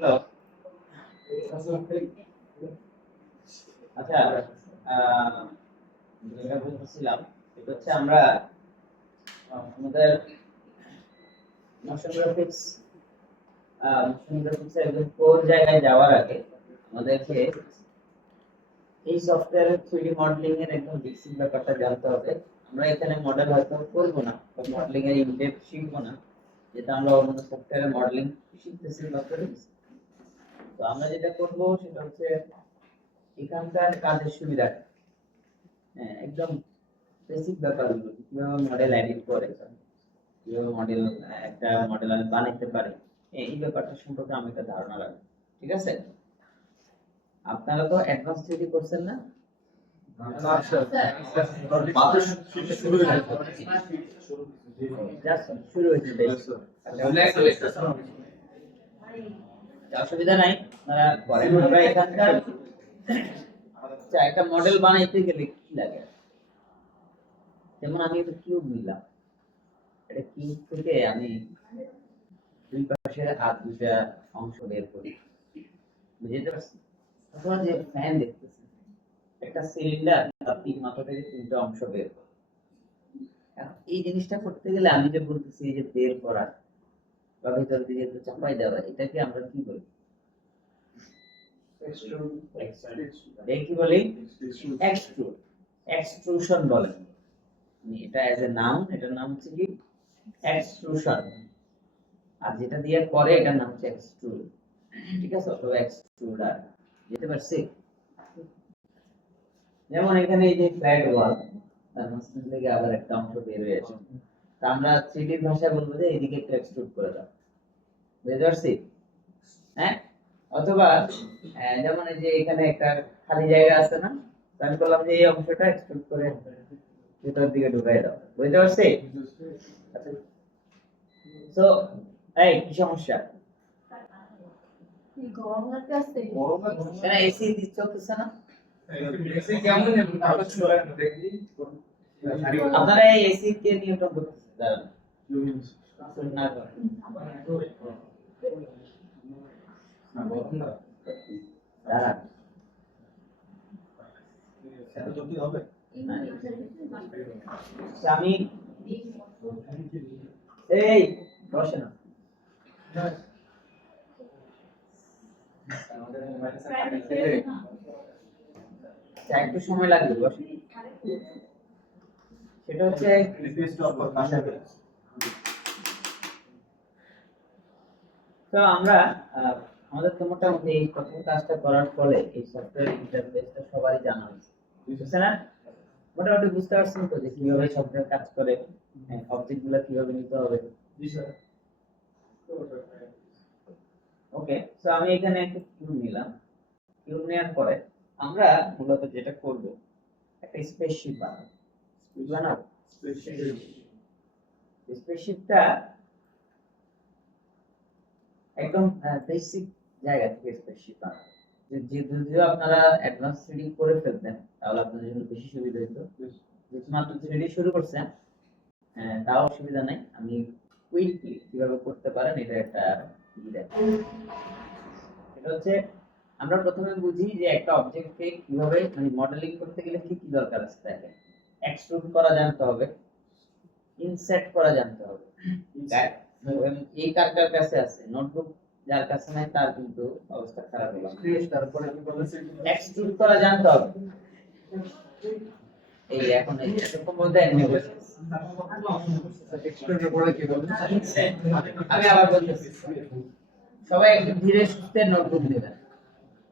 Hello. আচ্ছা, যেটা বলতেছিলাম এটা হচ্ছে আমরা আমাদের মোশন গ্রাফিক্স একদম কোর জায়গায় যাওয়ার আগে আমাদেরকে এই সফটওয়্যারের 3D মডেলিং এর একদম বেসিক ব্যাপারটা জানতে হবে। আমরা এখানে মডেল হয়তো করব না বা মডেলিং এর ইনডেপথ শিখব না, যেটা আমরা অন্য সফটওয়্যারে মডেলিং শিখতেছি বা করতেছি। তো আমরা যেটা করব সেটা হচ্ছে এখানকার কাজের সুবিধা, হ্যাঁ, একদম বেসিক ব্যাপারগুলো কিভাবে মডেল এডিট করে, কিভাবে মডেল একটা মডেল আমি বানাইতে পারি, এই ব্যাপারটা সম্পর্কে আমি একটা ধারণা রাখবো। ঠিক আছে? আপনারা তো অ্যাডভান্স 3D করছেন না? শুরু হয়েছে, অসুবিধা নাই, আপনারা করেন। আমরা এখানকার একটা মডেল বানাইতে গেলে কি লাগে, যেমন আমি একটা কিউব নিলাম, এটা কিউব থেকে আমি দুই পাশের হাত দুটা অংশ বের করি, বুঝতে পারছি? অথবা যে ফ্যান দেখতেছেন, একটা সিলিন্ডার তার তিন মাথা থেকে তিনটা অংশ বের করে, এই জিনিসটা করতে গেলে আমি যে বলতেছি এই যে বের করা বা ভিতর দিকে একটু চাপাই দেওয়া, এটাকে আমরা কি বলি? কি বলি? এক্সট্রুড, এক্সট্রুশন বলে। এটা এজ এ নাউন, এটার নাম হচ্ছে কি এক্সট্রুশন। আর যেটা দিয়ে করে এটার নাম হচ্ছে এক্সট্রুড। ঠিক আছে? অথবা এক্সট্রুডার, যেতে পারছি? যেমন এখানে এই যে ফ্ল্যাট ওয়াল, তার মাঝখান থেকে আবার একটা অংশ বের হয়ে আসে, তা আমরা 3D ভাষায় বলবো যে এদিকে একটু এক্সট্রুড করে দাও, বুঝতে পারছি? হ্যাঁ, অথবা যেমন এই যে এখানে একটা খালি জায়গা আছে না, আমি বললাম যে এই অংশটা এক্সট্রুড করে ভিতর দিকে ঢুকাই দাও, বুঝতে পারছি? আচ্ছা, তো এই কি সমস্যা? গরম লাগতেছে, কেন এসি চলতেছে না? এসি কেমন আপনারা এই এসি কে নিয়ন্ত্রণ করতেছেন? দাঁড়ান, না দাঁড়ান, আমি এই বসে না, একটু সময় লাগবে, বসে। সেটা হচ্ছে তো আমরা আমাদের তো মোটামুটি এই প্রথম কাজটা করার ফলে এই সফটওয়্যার ইন্টারফেসটা সবারই জানা হয়েছে, বুঝছেন না? মোটামুটি বুঝতে পারছেন তো যে কিভাবে সফটওয়্যার কাজ করে, অবজেক্ট গুলো কিভাবে নিতে হবে। ওকে, তো আমি এখানে একটা কিউব নিলাম। কিউব নেওয়ার পরে আমরা মূলত যেটা করব, একটা স্পেসশিট বানাবো। বানাবো স্পেসশিটটা একদম বেসিক জায়গা থেকে স্পেসশিট বানাবো। যদিও আপনারা অ্যাডভান্স 3D করে ফেলতেন তাহলে আপনাদের জন্য বেশি সুবিধা হতো। মাত্র 3D শুরু করছেন, তাও অসুবিধা নাই, আমি কুইকলি কিভাবে করতে পারেন এটা একটা এটা হচ্ছে আমরা প্রথমে বুঝি যে একটা অবজেক্টকে কিভাবে মানে মডেলিং করতে গেলে কি কি দরকার আছে। তাকে এক্সট্রুড করা জানতে হবে, ইনসেট করা জানতে হবে। এই কার কার কাছে আছে নোটবুক? যার কাছে নাই তার কিন্তু অবস্থা খারাপ হবে। তারপরে কি বলেছে, এক্সট্রুড করা জানতে হবে। এই এখন এই এরকম বলতে এক্সট্রুডের পরে কি বলবো, আমি আবার বলতেছি, সবাই একটু ধীরে সুস্থে নোটবুক নেবেন,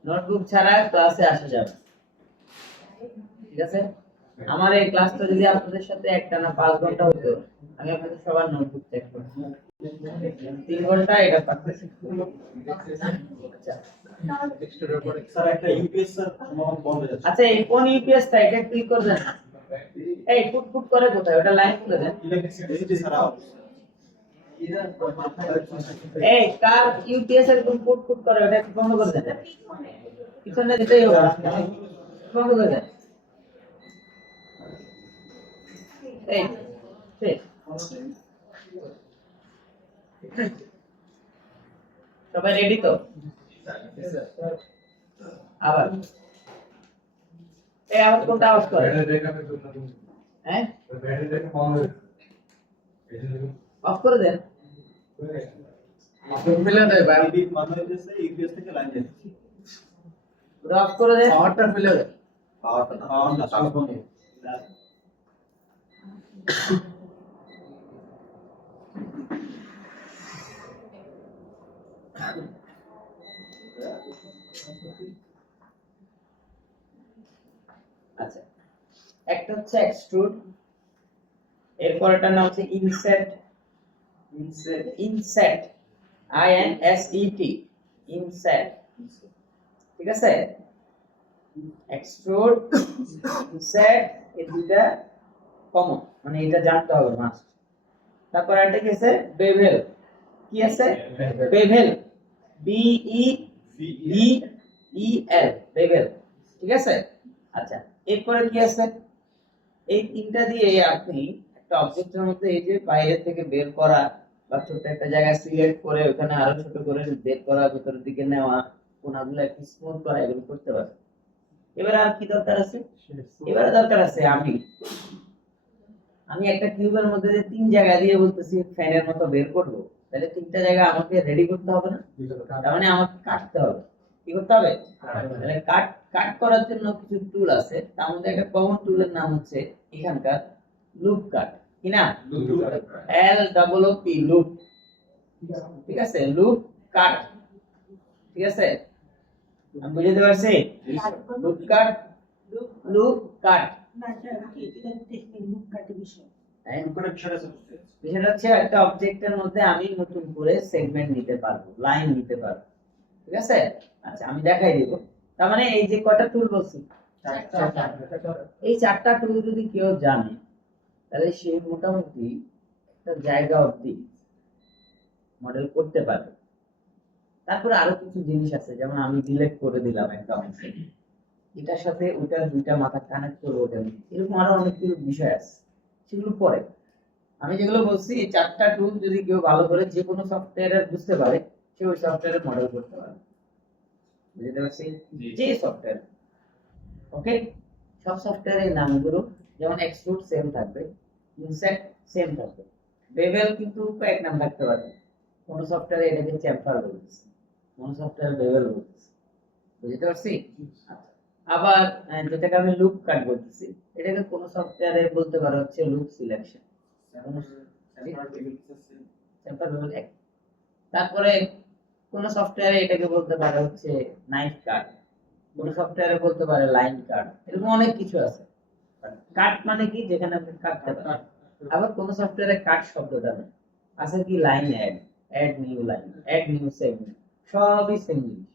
নোটবুক ছাড়া ক্লাসে আসা যাবে। ঠিক আছে? আমার এই ক্লাসটা যদি আপনাদের সাথে একটানা 5 ঘন্টা হতো, আমি আপনাদের সবার নোটবুক চেক করতাম। 3 ঘন্টা এটা পারতেছি। আচ্ছা, এই কোন ইউপিএসটা, এটা ক্লিক করবেন। এই ফুট করে কোথায়, ওটা লাইন খুলে দেন। এই কার ইউপিএস এর কোন ফুট করে, ওটা একটু বন্ধ করে দেন। পিছনে দিতেই হবে, বন্ধ করে দেন। এই ঠিক, সবাই রেডি তো? আবার এই আবার কোনটা অফ করে হ্যাঁ অফ করে দেন ফেলে দেয় ভাই বন্ধ হয়ে যাচ্ছে ইউপিএস থেকে লাইন যাচ্ছে পুরো অফ করে দেন পাওয়ারটা ফেলে দেন পাওয়ারটা চালু করুন আচ্ছা একটা হচ্ছে এক্সট্রুড এরপর এটার নাম হচ্ছে inset inset I N S E T inset ঠিক আছে এক্সট্রুড ইনসেট এই দুইটা কমন মানে এটা জানতে হবে মাস্ট তারপর একটা কি আছে বেভেল কি আছে bevel B E V E L bevel ঠিক আছে আচ্ছা এরপরে কি আছে এই তিনটা দিয়ে আপনি একটা অবজেক্টের মধ্যে এই যে বাইরে থেকে বের করা বা ছোট একটা জায়গা সিলেক্ট করে ওখানে আরো ছোট করে বের করা ভিতরের দিকে নেওয়া কোণাগুলো একটু স্মুথ করা এগুলো করতে পারে এবার আর কি দরকার আছে এবারে দরকার আছে আমি একটা কিউবের মধ্যে যে তিন জায়গা দিয়ে বলতেছি ফ্যানের মতো বের করব তাহলে তিনটা জায়গা আমাকে রেডি করতে হবে না তার মানে আমাকে কাটতে হবে কি করতে হবে তাহলে কাট করার জন্য কিছু টুল আছে তার মধ্যে একটা কমন টুলের নাম হচ্ছে এখানকার লুপ কাট কি না L double O P loop ঠিক আছে লুপ কাট ঠিক আছে আমি বুঝতে পারছি লুপ কাট লুপ কাট বিষয়টা হচ্ছে একটা অবজেক্টের মধ্যে আমি নতুন করে সেগমেন্ট নিতে পারবো লাইন নিতে পারবো ঠিক আছে আচ্ছা আমি দেখাই দিব তার মানে এই যে কয়টা টুল বলছি এই চারটা টুল যদি কেউ জানে তাহলে সে মোটামুটি একটা জায়গা অবধি মডেল করতে পারবে তারপরে আরো কিছু জিনিস আছে যেমন আমি ডিলিট করে দিলাম একটা অংশ এটার সাথে ওটার দুইটা মাথা কানেক্ট করবো কেমন এরকম আরো অনেক কিছু বিষয় আছে সেগুলো পরে আমি যেগুলো বলছি এই চারটা টুল যদি কেউ ভালো করে যে কোনো সফটওয়্যারের বুঝতে পারে সে ওই সফটওয়্যারের মডেল করতে পারে বুঝতে পারছি যে সফটওয়্যার ওকে সব সফটওয়্যারের নামগুলো যেমন এক্সট্রুড সেম থাকবে ইনসেট সেম থাকবে বেভেল কিন্তু কয়েক নাম থাকতে পারে কোন সফটওয়্যারে এটাকে চ্যাম্পার বলতেছে কোন সফটওয়্যার বেভেল বলতেছে বুঝতে পারছি আবার যেটাকে আমি লুপ কাট বলতেছি এটাকে কোন সফটওয়্যারে বলতে পারে হচ্ছে লুপ সিলেকশন চ্যাম্পার বেভেল এক তারপরে কোন সফটওয়্যারে এটাকে বলতে পারে হচ্ছে নাইফ কাট কোন সফটওয়্যারে বলতে পারে লাইন কাট এরকম অনেক কিছু আছে কাট মানে কি যেখানে আপনি কাটতে পারেন আবার কোন সফটওয়্যারে কাট শব্দটা নেই আছে কি line add new line add new segment সবই সেম জিনিস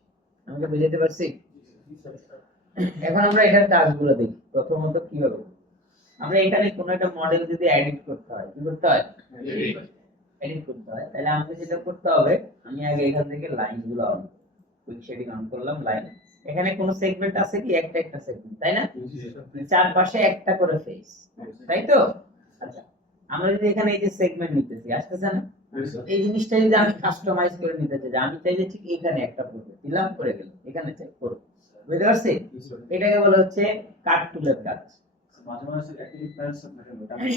আমাকে বুঝাতে পারছি এখন আমরা এটার কাজগুলো দেখি প্রথমত কিভাবে আমরা এখানে কোন একটা মডেল যদি এডিট করতে হয় কি করতে হয় এডিট করতে হয় তাহলে আমাকে যেটা করতে হবে আমি আগে এখান থেকে লাইনগুলো অন কুইক শেডিং অন করলাম লাইন এখানে কোন সেগমেন্ট আছে কি একটা একটা সেগমেন্ট তাই না চারপাশে একটা করে ফেস তাই তো আচ্ছা আমরা যদি এখানে এই যে সেগমেন্ট নিতেছি আসতেছে না এই জিনিসটা যদি আমি কাস্টমাইজ করে নিতে চাই আমি চাই যে ঠিক এখানে একটা করব দিলাম করে গেল এখানে চেক করব বুঝতে পারছি এটাকে বলা হচ্ছে কাট টুলের কাজ মাঝে মাঝে অ্যাক্টিভ প্যারেন্টস থাকে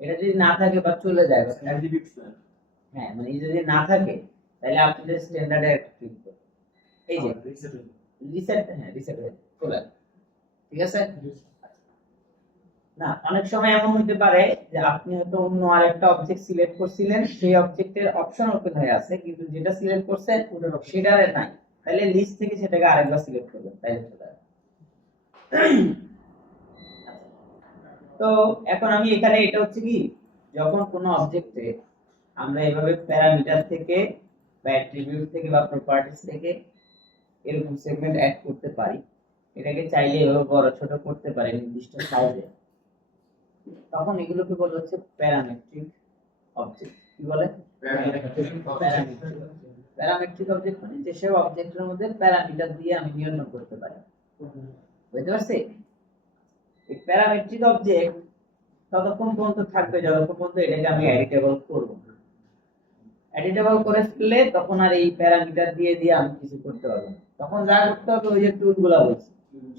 এটা যদি না থাকে বা চলে যায় হ্যাঁ মানে যদি না থাকে তাহলে আপনি যে স্ট্যান্ডার্ডে একটা ক্লিক করুন এই যে রিসেট হ্যাঁ রিসেট হয়ে চলে ঠিক আছে না অনেক সময় এমন হতে পারে যে আপনি হয়তো অন্য আরেকটা অবজেক্ট সিলেক্ট করছিলেন সেই অবজেক্টের অপশন ওপেন হয়ে আছে কিন্তু যেটা সিলেক্ট করছেন সেটারে নাই তাহলে লিস্ট থেকে সেটাকে আরেকবার সিলেক্ট করবেন তাইলে চলে আসবে তো এখন আমি এখানে এটা হচ্ছে কি যখন কোনো অবজেক্টে আমরা এভাবে প্যারামিটার থেকে বা অ্যাট্রিবিউট থেকে বা প্রপার্টিজ থেকে এরকম সেগমেন্ট অ্যাড করতে পারি এটাকে চাইলে এভাবে বড় ছোট করতে পারি নির্দিষ্ট সাইজে তখন এগুলোকে বলা হচ্ছে প্যারামেট্রিক অবজেক্ট কি বলে প্যারামেট্রিক অবজেক্ট মানে যেসব অবজেক্টের মধ্যে প্যারামিটার দিয়ে আমি নিয়ন্ত্রণ করতে পারি বুঝতে পারছি এই প্যারামেট্রিক অবজেক্ট ততক্ষণ পর্যন্ত থাকবে যতক্ষণ পর্যন্ত এটাকে আমি এডিটেবল করব এডিটেবল করে ফেললে তখন আর এই প্যারামিটার দিয়ে দিয়ে আমি কিছু করতে পারবো না। তখন যা করতে হবে ওই যে টুলগুলো বলছি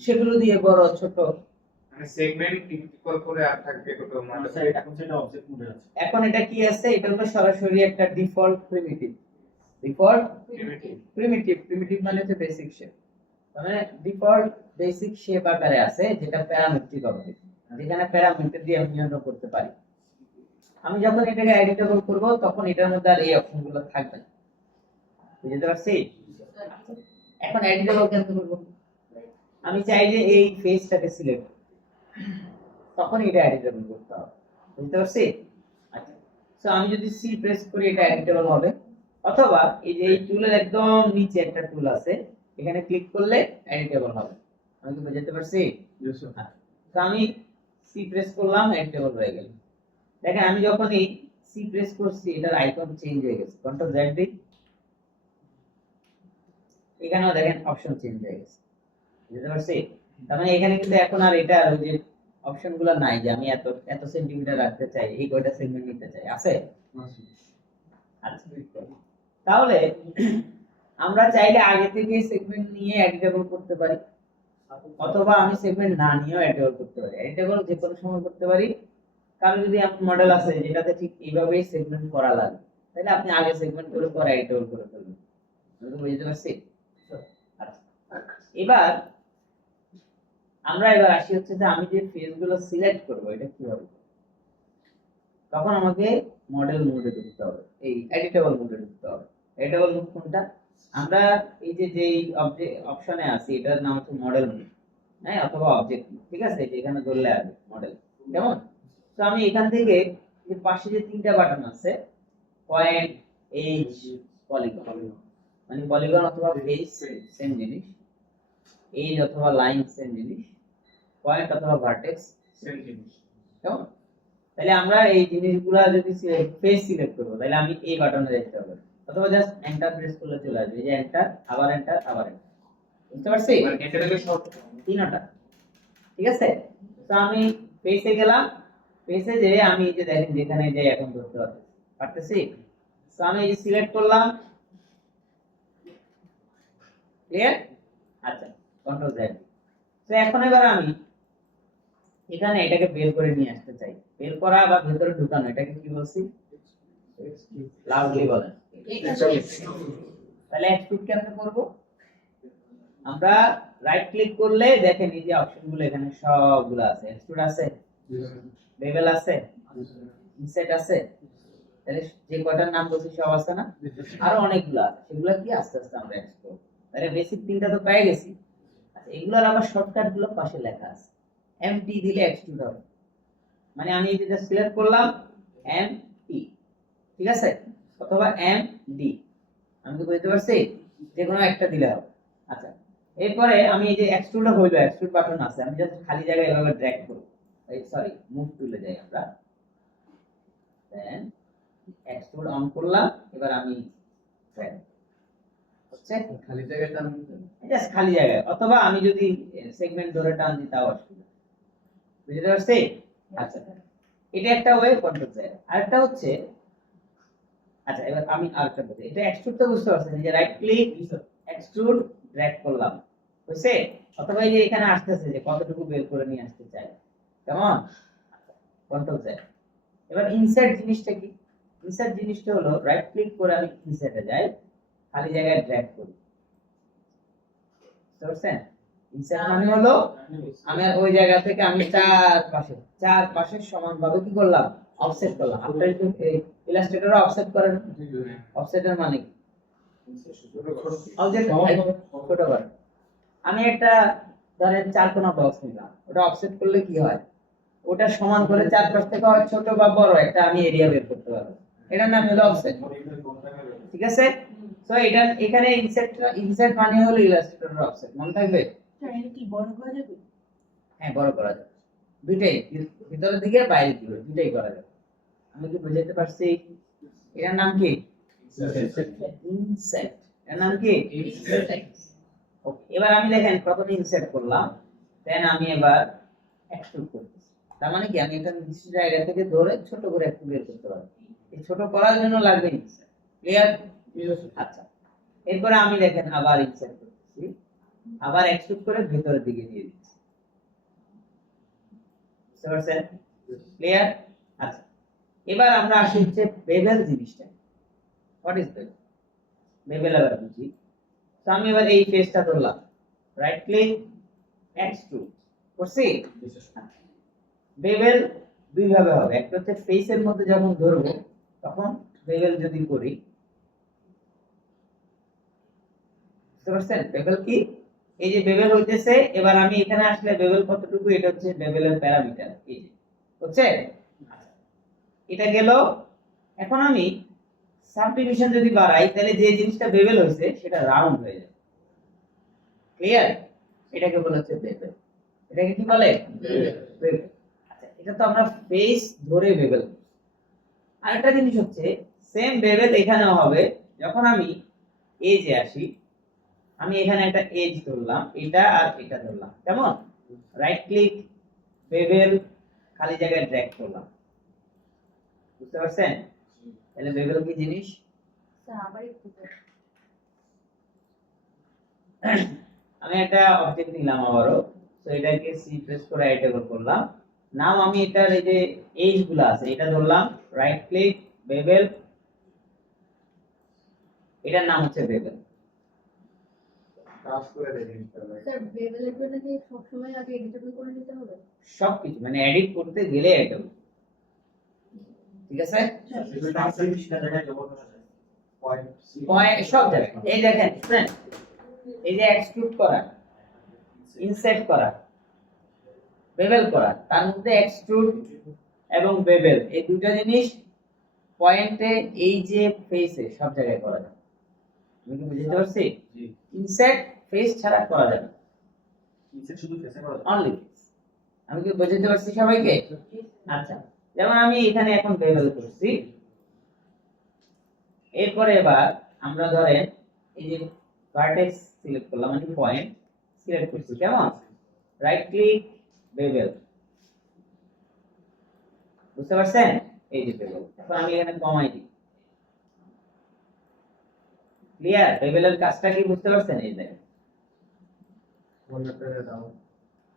সেগুলো দিয়ে বড় ছোট মানে সেগমেন্ট ইকুয়াল করে আর থাকবে কত মানে সেটা অবজেক্ট মোডে আছে। এখন এটা কি আছে, এটা হলো সরাসরি একটা default primitive. Default primitive primitive মানে হচ্ছে বেসিক শেপ, মানে ডিফল্ট বেসিক শেপ আকারে আছে যেটা প্যারামেট্রিক অবজেক্ট, যেখানে প্যারামিটার দিয়ে আমি নিয়ন্ত্রণ করতে পারি। আমি যখন এটাকে এডিটেবল করব তখন এটার মধ্যে আর এই অপশনগুলো থাকবে না, বুঝতে পারছি? এখন এডিটেবল কেন করব? আমি চাই যে এই ফেসটাকে সিলেক্ট, তখন এটা এডিটেবল করতে হবে, বুঝতে পারছি? আচ্ছা, সো আমি যদি সি প্রেস করি এটা এডিটেবল হবে, অথবা এই যে এই টুলের একদম নিচে একটা টুল আছে, এখানে ক্লিক করলে এডিটেবল হবে। আমি কি বুঝতে পারছি? তো আমি সি প্রেস করলাম, এডিটেবল হয়ে গেল। দেখেন আমি যখনই সি প্রেস করছি এটার আইকন চেঞ্জ হয়ে গেছে, কন্ট্রোল জেড দিই, এখানেও দেখেন অপশন চেঞ্জ হয়ে গেছে, বুঝতে পারছি? তার মানে এখানে কিন্তু এখন আর এটা ওই যে অপশনগুলো নাই যে আমি এত এত সেন্টিমিটার রাখতে চাই, এই কয়টা সেগমেন্ট নিতে চাই, আছে? আচ্ছা, তাহলে আমরা চাইলে আগে থেকে সেগমেন্ট নিয়ে এডিটেবল করতে পারি, অথবা আমি সেগমেন্ট না নিয়েও এডিটেবল করতে পারি। এডিটেবল যে কোনো সময় করতে পারি। কারণ যদি আপনার মডেল আছে যেটাতে ঠিক এইভাবেই সেগমেন্ট করা লাগে, তাহলে আপনি আগে সেগমেন্ট করে পরে এডিটেবল করে ফেলবেন, বুঝতে পারছি? আচ্ছা, এবার আমরা আসি হচ্ছে যে আমি যে ফেসগুলো সিলেক্ট করব এটা কিভাবে, তখন আমাকে মডেল মোডে ঢুকতে হবে, এই এডিটেবল মোডে ঢুকতে হবে। এডিটেবল মোড কোনটা? আমরা এই যে যেই অপশনে আছি এটার নাম হচ্ছে মডেল মোড, হ্যাঁ, অথবা অবজেক্ট মোড, ঠিক আছে? যে এখানে ধরলে আসবে মডেল, কেমন? তো আমি এখান থেকে যে পাশে যে তিনটা বাটন আছে, পয়েন্ট, এজ, পলিগন, মানে পলিগন অথবা ফেস সেম জিনিস, এজ অথবা লাইন সেম জিনিস, পয়েন্ট অথবা ভার্টেক্স সেম জিনিস। কেমন? তাহলে আমরা এই জিনিসগুলা যদি ফেস সিলেক্ট করব তাহলে আমি এই বাটনে যেতে হবে, অথবা জাস্ট এন্টার প্রেস করলে চলে আসবে, এই যে এন্টার, আবার এন্টার, আবার এন্টার, বুঝতে পারছি? মানে এটাকে সব তিনটা, ঠিক আছে? তো আমি ফেসে গেলাম, ফেসে যে আমি এই যে দেখেন যেখানে যে এখন ধরতে পারতেছি, তো আমি এই যে সিলেক্ট করলাম, ক্লিয়ার? আচ্ছা, কন্ট্রোল জেড। তো এখন এবার আমি এখানে এটাকে বের করে নিয়ে আসতে চাই, বের করা বা ভিতরে ঢুকানো, এটাকে কি বলছি? লাউডলি বলেন। তাহলে এক্সট্রুড কেমনে করব? আমরা রাইট ক্লিক করলে দেখেন এই যে অপশনগুলো এখানে সবগুলো আছে, এক্সট্রুড আছে, বেভেল আছে, ইনসেট আছে, তাহলে যে কয়টার নাম বলছি সব আছে না? আরো অনেকগুলো আছে, সেগুলো কি আস্তে আস্তে আমরা এক্সপ্লোর। তাহলে বেসিক তিনটা তো পেয়ে গেছি। আচ্ছা, এগুলোর আবার শর্টকাট গুলো পাশে লেখা আছে, এমটি দিলে এক্সট্রুড হবে, মানে আমি যেটা সিলেক্ট করলাম এমটি, ঠিক আছে? অথবা এমডি, আমি তো বুঝতে পারছি, যে কোনো একটা দিলে হবে। আচ্ছা, এরপরে আমি এই যে এক্সট্রুড হইলো, এক্সট্রুড বাটন আছে, আমি জাস্ট খালি জায়গায় এভাবে ড্র্যাগ করব, এই সরি মুভ টুলে যাই আমরা, দেন এক্সট্রুড অন করলাম, এবার আমি ড্র্যাগ হচ্ছে খালি জায়গায় টান জাস্ট খালি জায়গায়, অথবা আমি যদি সেগমেন্ট ধরে টান দিই তাও অসুবিধা, বুঝতে পারছি? আচ্ছা, এটা একটা ওয়ে, কন্ট্রোল যায়। আরেকটা হচ্ছে, আচ্ছা এবার আমি আরেকটা বলি, এটা এক্সট্রুড তো বুঝতে পারছেন, এই যে রাইট ক্লিক এক্সট্রুড ড্র্যাগ করলাম, হইছে? অথবা এই যে এখানে আসতেছে যে কতটুকু বের করে নিয়ে আসতে চাই, কেমন? কন্ট্রোল যায়। এবার ইনসার্ট জিনিসটা কি? ইনসার্ট জিনিসটা হলো রাইট ক্লিক করে আমি ইনসার্টে যাই, খালি জায়গায় ড্র্যাগ করি, বুঝতে পারছেন? ইনসার্ট মানে হলো আমি ওই জায়গা থেকে আমি চার পাশে সমানভাবে কি করলাম, অফসেট করলাম। আপনারা একটু ইলাস্ট্রেটরে অফসেট করেন, অফসেটের মানে কি? অবজেক্ট ছোট করে। আমি একটা ধরেন চার কোণা বক্স নিলাম, ওটা অফসেট করলে কি হয়, ওটা সমান করে চারপাশ থেকে হয় ছোট বা বড় একটা আমি এরিয়া বের করতে পারবো, এটার নাম হলো অফসেট, ঠিক আছে? তো এটা এখানে ইনসার্ট মানে হলো ইলাস্ট্রেটরের অফসেট, মনে থাকবে? এটা কি বড় করা যাবে? হ্যাঁ, বড় করা যাবে, দুইটাই, ভিতরের দিকে বাইরের দিকে দুইটাই করা যাবে। আমি কি বুঝাতে পারছি? এটার নাম কি? ইনসেট। এর নাম কি? ওকে, এবার আমি দেখেন প্রথমে ইনসেট করলাম, দেন আমি এবার এক্সট্রুড করতেছি। তার মানে কি আমি একটা নির্দিষ্ট জায়গা থেকে ধরে ছোট করে একটু বের করতে পারবো। এই ছোট করার জন্য লাগবে ইনসেট, ক্লিয়ার? আচ্ছা, এরপরে আমি দেখেন আবার ইনসার্ট করতেছি, আবার এক্সট্রুড করে ভেতরের দিকে নিয়ে দিচ্ছি। বুঝতে পারছেন? ক্লিয়ার? আচ্ছা, এবার আমরা আসি হচ্ছে বেভেল জিনিসটা। What is bevel? বেভেল আবার বুঝি। তো আমি এবার এই পেজটা ধরলাম, রাইট ক্লিক, এক্সট্রুড করছি। বেভেল দুই ভাবে হবে, একটা হচ্ছে ফেসের মধ্যে যখন ধরবো তখন বেভেল যদি করি, বুঝতে পারছেন বেভেল কি? এই যে বেভেল হইতেছে, এবার আমি এখানে আসলে বেভেল কতটুকু, এটা হচ্ছে বেভেলের প্যারামিটার, এই যে হচ্ছে এটা গেল। এখন আমি সাবডিভিশন যদি বাড়াই তাহলে যে জিনিসটা বেভেল হইছে সেটা রাউন্ড হয়ে যাবে। ক্লিয়ার? এটাকে বলা হচ্ছে বেভেল। এটাকে কি বলে? বেভেল। আচ্ছা, এটা তো আমরা ফেস ধরে বেভেল। আরেকটা জিনিস হচ্ছে সেম বেভেল এখানেও হবে, যখন আমি এজে আসি, আমি এখানে একটা এজ ধরলাম, এটা আর এটা ধরলাম, কেমন? রাইট ক্লিক, বেভেল, খালি জায়গায় ড্র্যাগ করলাম। বুঝতে পারছেন? তাহলে বেভেল কি জিনিস? স্যার আবার একটু করে। আমি একটা অবজেক্ট নিলাম আবারও, তো এটাকে সি প্রেস করে আইটেবল করলাম। নাও আমি এটার এই যে এজ গুলো আছে এটা ধরলাম, রাইট ক্লিক, বেভেল, এটার নাম হচ্ছে বেভেল। কাজ করে দেখেন তাহলে। স্যার বেভেলের জন্য কি সবসময় আগে এডিটেবল করে নিতে হবে? সবকিছু মানে এডিট করতে গেলে আইটেবল, ঠিক আছে? পয়েন্ট সব জায়গায়, এই দেখেন স্টুডেন্ট, এই যে এক্সট্রুড করা, ইনসার্ট করা, বেভেল করা, তার মধ্যে এক্সট্রুড এবং বেভেল এই দুটো জিনিস পয়েন্টে, এই যে ফেসে সব জায়গায় করা যায়। আমি কি বুঝতে পারছি? ইনসার্ট ফেস ছাড়া করা যাবে না, অনলি ফেস। আমি কি বুঝতে পারছি সবাইকে? আচ্ছা, যেমন আমি এখানে এখন বেভেল করছি, এরপরে এবার আমরা ধরেন এই যে ভার্টেক্স সিলেক্ট করলাম, মানে পয়েন্ট সিলেক্ট করছি, কেমন? Right click, bevel. বুঝতে পারছেন? এই যে বেভেল। এখন আমি এখানে কমাই দিই। ক্লিয়ার? বেভেলের কাজটা কি বুঝতে পারছেন? এই দেখেন,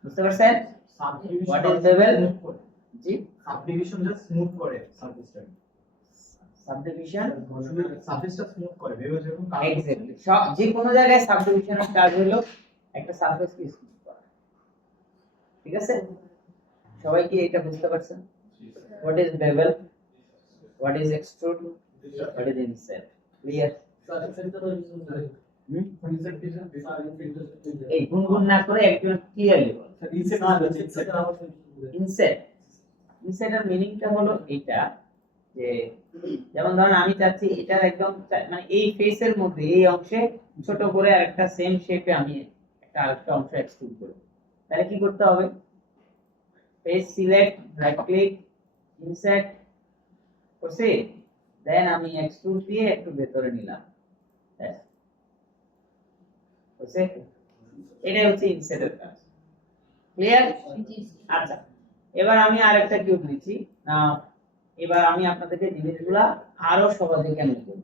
বুঝতে পারছেন? What is bevel? G, subdivision just smooth করে সারফেসটা। সাবডিভিশন সারফেসটা স্মুথ করে ভেবে যখন কাজ এক্স্যাক্টলি, যে কোনো জায়গায় সাবডিভিশনের কাজ হলো একটা সারফেস কি স্মুথ করা। ঠিক আছে? সবাই কি এটা বুঝতে পারছেন? What is bevel? What is extrude? What is insert? Clear? এই গুনগুন না করে একজন ক্লিয়ারলি বল। ইনসেট, ইনসেটের মিনিংটা হলো এটা, যে যেমন ধরেন আমি চাচ্ছি এটার একদম মানে এই ফেসের মধ্যে এই অংশে ছোট করে আরেকটা সেম শেপে আমি একটা আরেকটা অংশ এক্সট্রুড করব। তাহলে কি করতে হবে? Face select, right click, inset করছি, দেন আমি এক্সট্রুড দিয়ে একটু ভেতরে নিলাম। বুঝছে? এটাই হচ্ছে ইনসেটের কাজ। ক্লিয়ার? আচ্ছা, এবার আমি আরেকটা কিউব নিচ্ছি। এবার আমি আপনাদেরকে জিনিসগুলা আরো সহজে কেমন করব,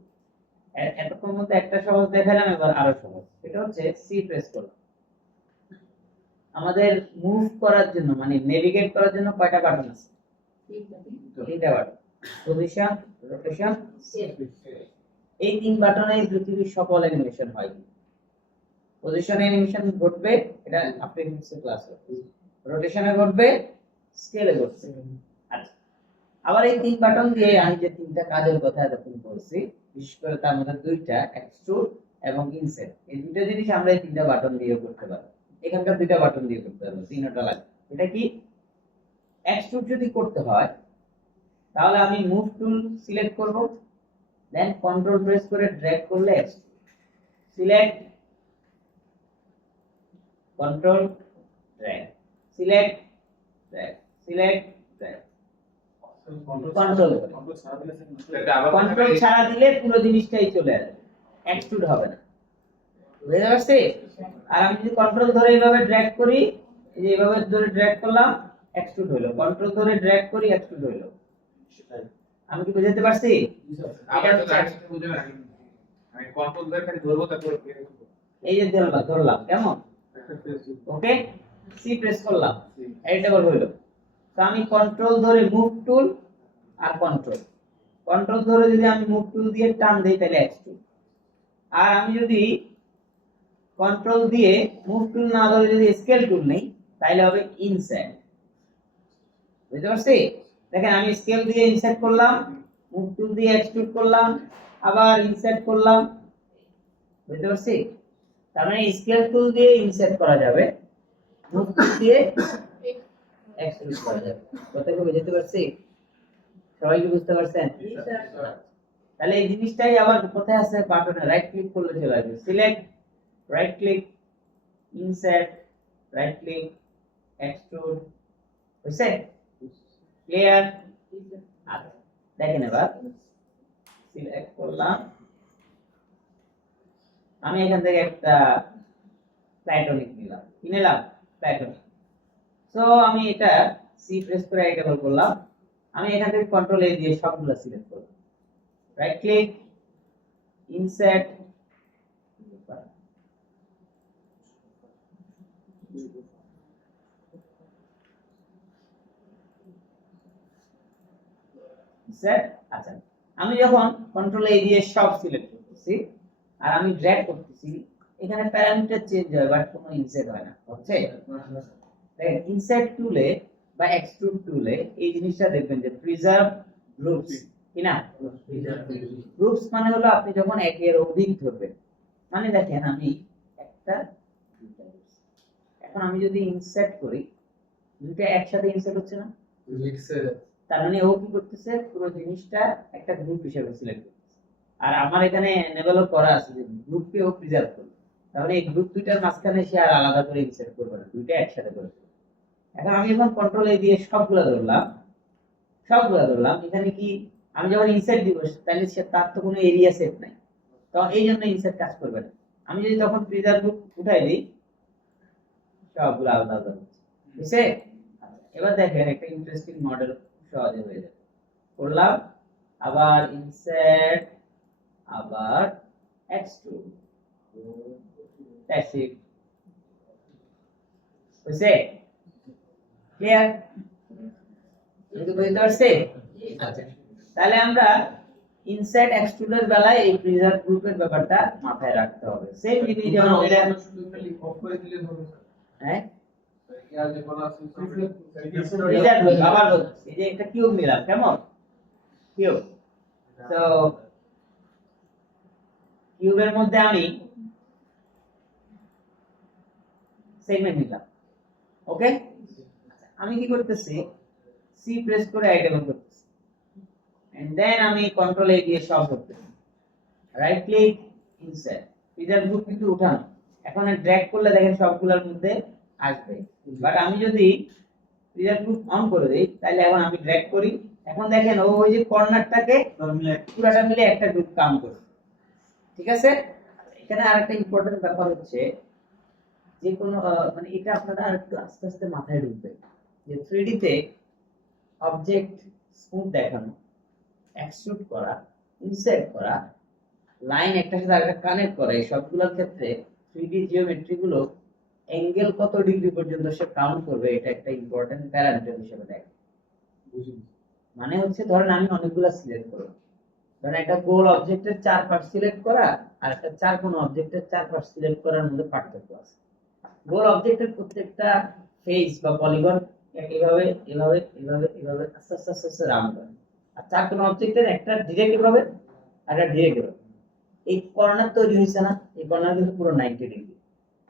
এতক্ষণ মধ্যে একটা সহজ দেখালাম, এবার আরো সহজ। এটা হচ্ছে সি প্রেস করলাম। আমাদের মুভ করার জন্য মানে নেভিগেট করার জন্য কয়টা বাটন আছে? তিনটা বাটন, পজিশন, রোটেশন, এই তিন বাটনে পৃথিবীর সকল অ্যানিমেশন হয়। পজিশনে অ্যানিমেশন ঘটবে, এটা আপনি নিচে ক্লাস করতে, রোটেশনে ঘটবে, স্কেলে ঘটবে। আচ্ছা, আবার এই তিন বাটন দিয়ে আমি যে তিনটা কাজের কথা এতক্ষণ বলছি, বিশেষ করে তার মধ্যে দুইটা এক্সট্রুড এবং ইনসেট, এই দুটো জিনিস আমরা এই তিনটা বাটন দিয়ে করতে পারবো। এখানকার দুইটা বাটন দিয়ে করতে পারবো, তিনটা লাগে। এটা কি এক্সট্রুড যদি করতে হয় তাহলে আমি মুভ টুল সিলেক্ট করব, দেন কন্ট্রোল প্রেস করে ড্র্যাগ করলে extrude, select, control, drag, select, drag, select, drag, control ছাড়া দিলে পুরো জিনিসটাই চলে আসবে, এক্সট্রুড হবে না। বুঝতে পারছি? আর আমি যদি কন্ট্রোল ধরে এইভাবে ড্র্যাগ করি, এই যে এইভাবে ধরে ড্র্যাগ করলাম, এক্সট্রুড হলো, কন্ট্রোল ধরে ড্র্যাগ করি, এক্সট্রুড হলো। আমি কি বুঝাতে পারছি? আবার তো আরেকটা বুঝে না আমি কন্ট্রোল ধরে খালি ধরবো তারপর এই যে ধরলাম কেমন? ওকে, সি প্রেস করলাম, এটা বল হইলো। তো আমি কন্ট্রোল ধরে মুভ টুল আর কন্ট্রোল ধরে যদি আমি মুভ টুল দিয়ে টান দেই তাহলে এক্স টুল, আর আমি যদি কন্ট্রোল দিয়ে মুভ টুল না ধরে যদি স্কেল টুল নেই তাহলে হবে ইনসার্ট। বুঝতে পারছি? দেখেন আমি স্কেল দিয়ে ইনসার্ট করলাম, মুভ টুল দিয়ে এক্সট্রুড করলাম, আবার ইনসার্ট করলাম। বুঝতে পারছি? তার মানে স্কেল টুল দিয়ে ইনসার্ট করা যাবে, মুভ টুল দিয়ে এক্সট্রুড করা যাবে। কথা কি বুঝতে পারছি? সবাই কি বুঝতে পারছেন? তাহলে এই জিনিসটাই আবার কোথায় আছে? বাটনে রাইট ক্লিক করলে চলে আসবে, select, right click, insert, right click, extrude. বুঝছে? ক্লিয়ার? আচ্ছা দেখেন এবার সিলেক্ট করলাম, আমি এখান থেকে একটা প্লাটনিক নিলাম, কি নিলাম? প্লাটনিক। সো আমি এটা সি প্রেস করে এটা করলাম, আমি এখান থেকে কন্ট্রোল এ দিয়ে সবগুলো সিলেক্ট করব, রাইট ক্লিক, ইনসার্ট, ইনসার্ট। আচ্ছা আমি যখন কন্ট্রোল এ দিয়ে সব সিলেক্ট করতেছি আর আমি ড্র্যাগ করতেছি, এখানে প্যারামিটার চেঞ্জ হয় বাট কোনো ইনসার্ট হয় না, হচ্ছে? দেখেন ইনসার্ট টুলে বা এক্সট্রুড টুলে এই জিনিসটা দেখবেন যে প্রিজার্ভ গ্রুপস, কি না? গ্রুপস মানে হলো আপনি যখন একের অধিক ধরবেন, মানে দেখেন আমি একটা দুইটা, এখন আমি যদি ইনসার্ট করি, দুইটা একসাথে ইনসার্ট হচ্ছে না? তার মানে ও কি করতেছে, পুরো জিনিসটা একটা গ্রুপ হিসেবে সিলেক্ট করতেছে, আর আমার এখানে ডেভেলপ করা আছে যে গ্রুপকে ও প্রিজার্ভ করবে। তাহলে এই গ্রুপ দুইটার মাঝখানে সে আর আলাদা করে ইনসার্ট করবে না, দুইটা একসাথে করবে। এখন আমি যখন কন্ট্রোল এ দিয়ে সবগুলা ধরলাম, এখানে কি আমি যখন ইনসার্ট দিব তাহলে সে তার তো কোনো এরিয়া সেট নাই, তো এই জন্য ইনসার্ট কাজ করবে না। আমি যদি তখন প্রিজার্ভ গ্রুপ উঠাই দিই, সবগুলো আলাদা আলাদা হচ্ছে, বুঝছে? এবার দেখেন একটা ইন্টারেস্টিং মডেল সহজে হয়ে যাবে। করলাম, আবার ইনসার্ট, আবার এক্সট্রুড, দ্যাটস ইট। বুঝছে? ক্লিয়ার? কিন্তু বুঝতে পারছে? আচ্ছা তাহলে আমরা ইনসার্ট এক্সট্রুডের বেলায় এই প্রিজার্ভ গ্রুপের ব্যাপারটা মাথায় রাখতে হবে। সেম জিনিস যেমন এটা হ্যাঁ প্রিজার্ভ গ্রুপ আবার এই যে একটা কিউব নিলাম, কেমন কিউব, তো কিউবের মধ্যে আমি সেগমেন্ট নিলাম, ওকে? আমি কি করতেছি, সি প্রেস করে আইটেম করতেছি, এন্ড দেন আমি কন্ট্রোল এ দিয়ে সব করতেছি, right click, insert, preserve group কিন্তু উঠানো, এখন ড্র্যাগ করলে দেখেন সবগুলোর মধ্যে আসবে। বাট আমি যদি প্রিজার্ভ গ্রুপ অন করে দেই তাহলে এখন আমি ড্র্যাগ করি, এখন দেখেন ও ওই যে কর্নারটাকে পুরোটা মিলে একটা গ্রুপ কাউন্ট করে। ঠিক আছে? এখানে আরেকটা ইম্পর্টেন্ট ব্যাপার হচ্ছে যে কোনো মানে এটা আপনারা একটু আস্তে আস্তে মাথায় ঢুকবে যে 3D তে অবজেক্ট স্মুথ দেখানো, এক্সট্রুড করা, ইনসার্ট করা, লাইন একটার সাথে আরেকটা কানেক্ট করা, এই সবগুলোর ক্ষেত্রে 3D জিওমেট্রি গুলো অ্যাঙ্গেল কত ডিগ্রি পর্যন্ত সে কাউন্ট করবে এটা একটা ইম্পর্টেন্ট প্যারামিটার হিসেবে দেখে। মানে হচ্ছে ধরেন আমি অনেকগুলো সিলেক্ট করলাম, ধরেন একটা গোল অবজেক্টের চার পাশ সিলেক্ট করা আর একটা চার কোণ অবজেক্টের চার পাশ সিলেক্ট করার মধ্যে পার্থক্য আছে। গোল অবজেক্টের প্রত্যেকটা ফেস বা পলিগন এইভাবে এভাবে এভাবে এভাবে আস্তে আস্তে আস্তে আস্তে রাউন্ড হয়, আর চার কোণ অবজেক্টের একটা ডিরেক্ট এভাবে আর একটা ডিরেক্ট এভাবে। এই কর্নার তৈরি হয়েছে না, এই কর্নার কিন্তু পুরো 90 ডিগ্রি।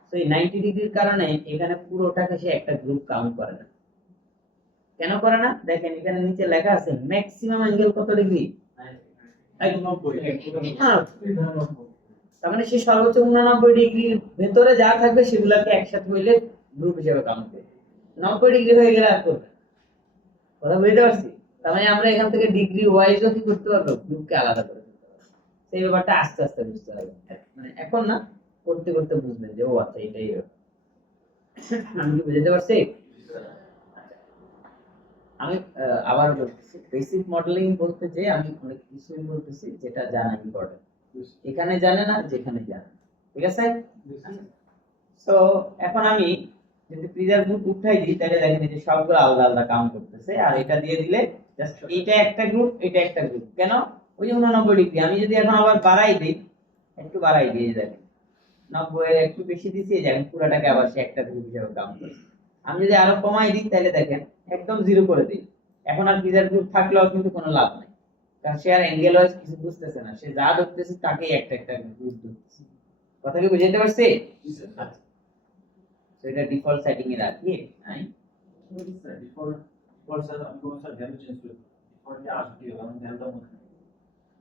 তো এই 90 ডিগ্রির কারণে এখানে পুরোটাকে সে একটা গ্রুপ কাউন্ট করে না। কেন করে না? দেখেন এখানে নিচে লেখা আছে ম্যাক্সিমাম অ্যাঙ্গেল কত ডিগ্রি, 90। তার মানে সে সর্বোচ্চ 89 ডিগ্রির ভেতরে যা থাকবে সেগুলোকে একসাথে হইলে গ্রুপ হিসেবে কাউন্ট করবে। 90 ডিগ্রি হয়ে গেলে আর করবে না। কথা বুঝতে পারছি? তার মানে আমরা এখান থেকে ডিগ্রি ওয়াইজও কি করতে পারবো, গ্রুপকে আলাদা করে দিতে পারবো। সেই ব্যাপারটা আস্তে আস্তে বুঝতে হবে, মানে এখন না, করতে করতে বুঝবেন যে ও আচ্ছা এটাই। আমি কি বুঝতে পারছি? আমি আবার বলতেছি, বেসিক মডেলিং বলতে যে আমি অনেক কিছুই বলতেছি যেটা জানা ইম্পর্টেন্ট, এখানে জানে না যেখানে জানে, ঠিক আছে? তো এখন আমি যদি প্রিজার গ্রুপ উঠাই দিই তাহলে দেখেন যে সবগুলো আলাদা আলাদা কাম করতেছে, আর এটা দিয়ে দিলে জাস্ট এটা একটা গ্রুপ, এটা একটা গ্রুপ। কেন? ওই যে 89 ডিগ্রি, আমি যদি এখন আবার বাড়াই দিই, একটু বাড়াই দিই, এই দেখেন 90 এর একটু বেশি দিছি, এই দেখেন পুরাটাকে আবার সে একটা গ্রুপ হিসেবে কাম করছে। আমি যদি আরো কমাই দিই তাহলে দেখেন একদম জিরো করে দিই, এখন আর প্রিজার গ্রুপ থাকলেও কিন্তু কোনো লাভ নাই, কারণ সে আর অ্যাঙ্গেল ওয়াইজ কিছু বুঝতেছে না, সে যা ধরতেছে তাকেই একটা একটা গ্রুপ ধরতেছে। কথা কি বুঝতে পারছি? আচ্ছা, তো এটা ডিফল্ট সেটিং এ রাখি, নাই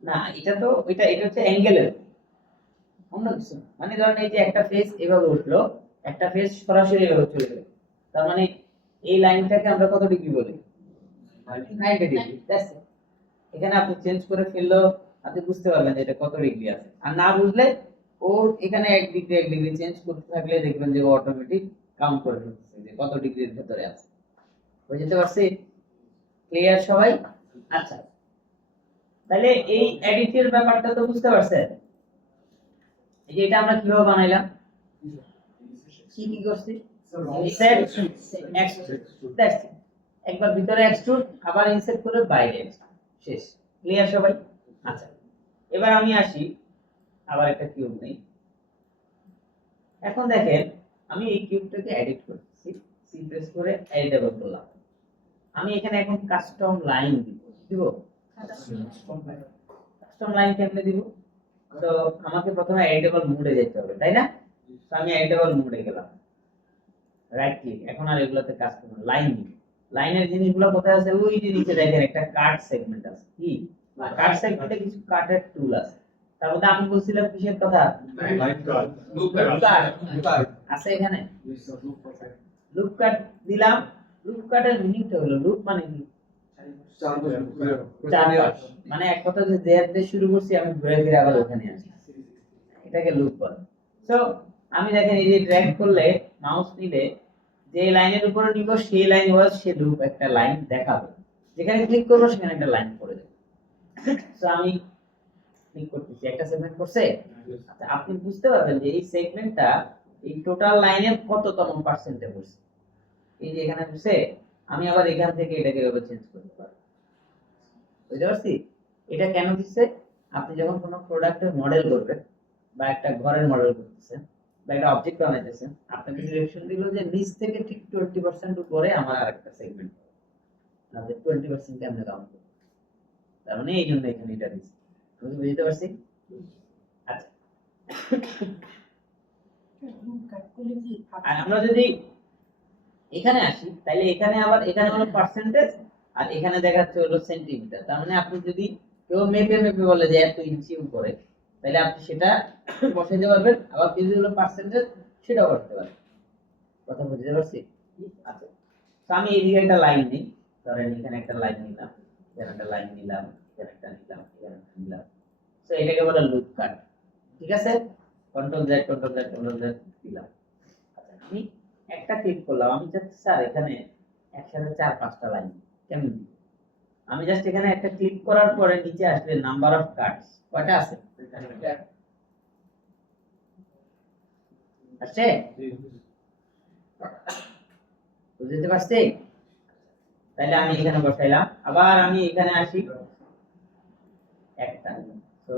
না, এটা তো এটা হচ্ছে অ্যাঙ্গেলের অন্য কিছু না। মানে ধরেন এই যে একটা ফেস এভাবে উঠলো, একটা ফেস সরাসরি এভাবে চলে গেল, তার মানে এই লাইনটাকে আমরা কত ডিগ্রি বলি? 90 ডিগ্রি। That's it. এখানে আপনি চেঞ্জ করে ফেললেও আপনি বুঝতে পারবেন যে এটা কত ডিগ্রি আছে, আর না বুঝলে ওর এখানে 1 ডিগ্রি চেঞ্জ করতে থাকলে দেখবেন যে ও অটোমেটিক কাউন্ট করে ফেলতেছে যে কত ডিগ্রির ভিতরে আছে। বুঝতে পারছি? ক্লিয়ার সবাই? আচ্ছা, তাহলে এই এডিটের ব্যাপারটা তো বুঝতে পারছেন। এই যে এটা আমরা কিভাবে বানাইলাম, কি কি করছি, ইনসার্ট এক্সট্রুড, দ্যাটস ইট। একবার ভিতরে এক্সট্রুড, আবার ইনসার্ট করে বাইরে এক্সট্রুড, শেষ। ক্লিয়ার সবাই? আচ্ছা, এবার আমি আসি আবার একটা কিউব নেই। এখন দেখেন আমি এই কিউবটাকে এডিট করতেছি, সি প্রেস করে এডিটেবল করলাম। আমি এখানে এখন কাস্টম লাইন দিব কাস্টম লাইন কেমনে দিব? তো আমাকে প্রথমে এডিটেবল মোডে যেতে হবে, তাই না? তো আমি এডিটেবল মোডে গেলাম, রাইট ক্লিক, এখন আর এগুলোতে কাজ করব না, লাইন দিব। লাইনের জিনিসগুলো কোথায় আছে? ওই যে নিচে দেখেন একটা কাট সেগমেন্ট আছে, কি কাট সেগমেন্টে কিছু কাটের টুল আছে, তার মধ্যে আমি বলছিলাম কিসের কথা? লুপ কাট আছে এখানে, লুপ কাট দিলাম। লুপ কাটের মিনিংটা হলো, লুপ মানে কি? চারপাশ, মানে এক কথা যে হাতে শুরু করছি আমি ঘুরে ফিরে আবার ওখানে আসি, এটাকে লুপ বলে। সো আমি দেখেন এই যে ড্র্যাগ করলে মাউস নিলে যে লাইনের উপরে নিব সেই লাইন ওয়াজ সে লুপ একটা লাইন দেখাবে, যেখানে ক্লিক করব সেখানে একটা লাইন পড়ে যাবে। সো আমি ক্লিক করতেছি, একটা সেগমেন্ট করছে। আচ্ছা, আপনি বুঝতে পারবেন যে এই সেগমেন্টটা এই টোটাল লাইনের কততম পার্সেন্টে পড়ছে। এই যে এখানে বসে আমি আবার এখান থেকে এটাকে এভাবে চেঞ্জ করতে পারি। বুঝতে পারছি? এটা কেন দিচ্ছে? আপনি যখন কোনো প্রোডাক্টের মডেল করবেন বা একটা ঘরের মডেল করতেছেন বা একটা অবজেক্ট বানাইতেছেন, আপনাকে ডিরেকশন দিল যে নিচ থেকে ঠিক 20% উপরে আমার আরেকটা সেগমেন্ট, তাহলে 20% কেমনে কাউন্ট করব? তার মানে এই জন্য এখানে এটা দিচ্ছে। আমি বুঝতে পারছি? আচ্ছা, আর আমরা যদি এখানে আসি তাহলে এখানে আবার এখানে হলো পার্সেন্টেজ, আর এখানে দেখাচ্ছে হলো সেন্টিমিটার। তার মানে আপনি যদি কেউ মেপে মেপে বলে যে এত ইঞ্চি উপরে, তাহলে আপনি সেটা বসাইতে পারবেন, আবার কেউ যদি হলো পার্সেন্টেজ সেটাও করতে পারবেন। কথা বুঝতে পারছি? আচ্ছা, তো আমি এইদিকে একটা লাইন নিই, ধরেন এখানে একটা লাইন নিলাম, এখানে একটা লাইন নিলাম, এখানে একটা নিলাম, এখানে একটা নিলাম। তো এটাকে বলে লুপ কাট, ঠিক আছে? কন্ট্রোল জেড দিলাম। আচ্ছা, আমি একটা ক্লিক করলাম, আমি চাচ্ছি স্যার এখানে একসাথে 4-5টা লাইন কেমন? আমি জাস্ট এখানে একটা ক্লিক করার পরে নিচে আসলে নাম্বার অফ কাটস কয়টা আছে আসছে, বুঝতে পারছি? তাহলে আমি এখানে বসাইলাম, আবার আমি এখানে আসি একটা। তো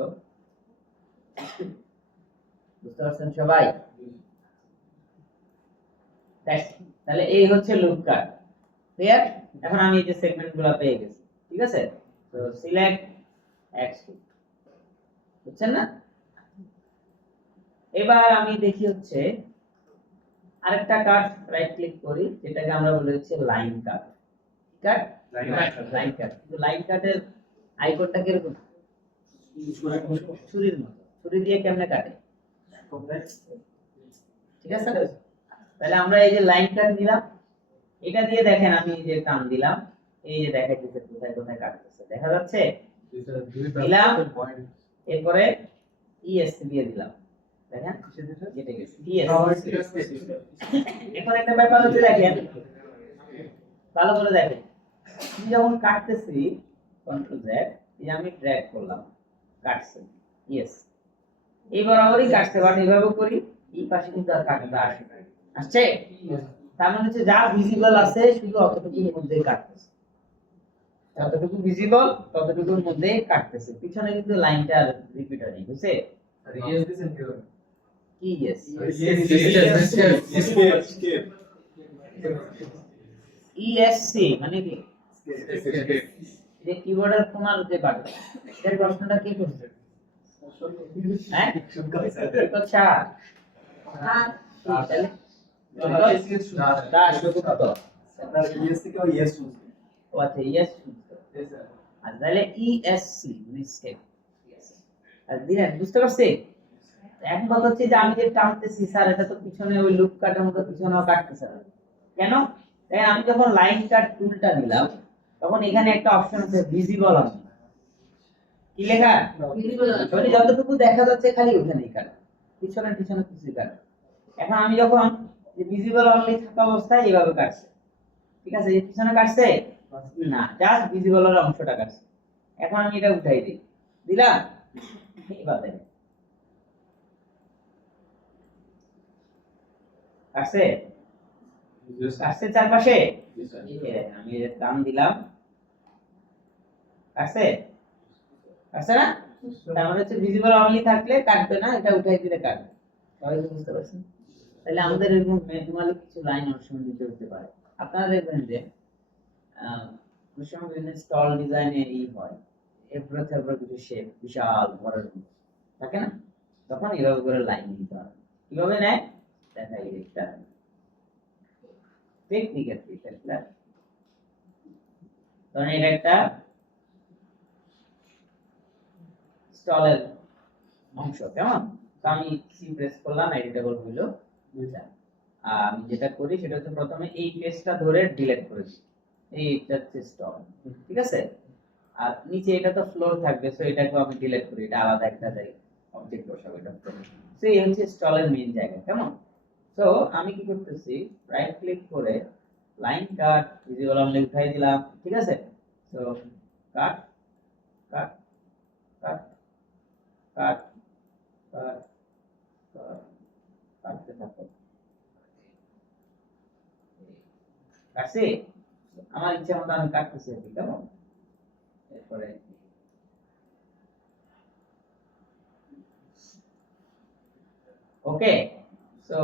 বুঝতে পারছেন সবাই? তাহলে এই হচ্ছে লুপ কাট। ক্লিয়ার? এখন আমি এই যে সেগমেন্টগুলো পেয়ে গেছি, ঠিক আছে? তো সিলেক্ট এক্সট্রুড, বুঝছেন না? এবার আমি দেখি হচ্ছে আরেকটা কাট, রাইট ক্লিক করি, যেটাকে আমরা বলি হচ্ছে লাইন কাট। কাট লাইন কাট, কিন্তু লাইন কাটের আইকনটা কিরকম? ছুরির মতো। ছুরি দিয়ে কেমনে কাটে? ঠিক আছে? তাহলে আমরা এই যে লাইন কাট নিলাম, এটা দিয়ে দেখেন আমি এই যে টান দিলাম, এই যে দেখাইতেছে কোথায় কোথায় কাটতেছে, দেখা যাচ্ছে? দিলাম, এরপরে ইএস দিয়ে দিলাম, দেখেন কেটে গেছে ইএস। এখন একটা ব্যাপার হচ্ছে, দেখেন ভালো করে দেখেন, আমি যখন কাটতেছি কন্ট্রোল জেড, এই যে আমি ড্র্যাগ করলাম, কাটছে, ইয়েস, এই বরাবরই কাটতে পারেন, এইভাবে করি, এই পাশে কিন্তু আর কাটতে আসে না। আসছে? তার মানে হচ্ছে যা ভিজিবল আছে শুধু অতটুকুর মধ্যেই কাটতেছে, যতটুকু ভিজিবল ততটুকুর মধ্যে কাটতেছে, পিছনে কিন্তু লাইনটা রিপিট হয়নি, বুঝছে? কি ইয়েস? ইএসসি মানে কি? যে কিবোর্ডের কোনার যে বাটন, এর প্রশ্নটা কে করছে? হ্যাঁ, আচ্ছা, তাহলে দাস গুপ্ত, ও আচ্ছা, ইএস, আর তাহলে ইএসসি মানে স্কেপ, আর দিলেন, বুঝতে পারছি? এখন কথা হচ্ছে যে আমি যে টানতেছি স্যার, এটা তো পিছনে ওই লুপ কাটার মতো পিছনেও কাটতেছে না কেন? তাই আমি যখন লাইন কাট টুলটা নিলাম, তখন এখানে একটা অপশন আছে ভিজিবল অন, কি লেখা? মানে যতটুকু দেখা যাচ্ছে খালি ওখানেই কাট, পিছনে পিছনে কিছু কাট। এখন আমি যখন ভিজিবল অনলি থাকা অবস্থায় এইভাবে কাটছে, ঠিক আছে, এই পিছনে কাটছে না, জাস্ট ভিজিবল এর অংশটা কাটছে। এখন আমি এটা উঠাই দিই, দিলাম, এবার দেখেন কাটছে, কাটছে চারপাশে, এই যে দেখেন, আমি এটা টান দিলাম, কাটছে, কাটছে না? তার মানে হচ্ছে ভিজিবল অনলি থাকলে কাটবে না, এটা উঠাই দিলে কাটবে। সবাই কি বুঝতে পারছেন? তাহলে আমাদের এরকম ম্যানুয়ালি কিছু লাইন অপশন দিতে হতে পারে। আপনারা দেখবেন যে অনেক সময় বিভিন্ন স্টল ডিজাইনে এই হয়, এরপরে তারপরে কিছু শেপ বিশাল বড় থাকে না, তখন এইভাবে করে লাইন দিতে হবে। কিভাবে নেয় দেখাই, একটা টেকনিক আছে এটা। ধরেন এটা একটা স্টলের অংশ, কেমন? তো আমি সি প্রেস করলাম, এডিটেবল হইলো, বুঝলেন? আমি যেটা করি সেটা হচ্ছে প্রথমে এই পেজটা ধরে ডিলিট করে দিই, এইটা হচ্ছে স্টল, ঠিক আছে? আর নিচে এটা তো ফ্লোর থাকবে, সো এটাকে আমি ডিলিট করি, এটা আলাদা একটা জায়গা অবজেক্ট বসাবো এটা। সো এই হচ্ছে স্টলের মেইন জায়গা, কেমন? সো আমি কি করতেছি, রাইট ক্লিক করে লাইন কাট ভিজিবল অনলি উঠাই দিলাম, ঠিক আছে? সো কাট কাট কাট কাট কাট কাটতে থাকো, কাটছি, আমার ইচ্ছা মতো আমি কাটতেছি, কেমন? এরপরে ওকে, সো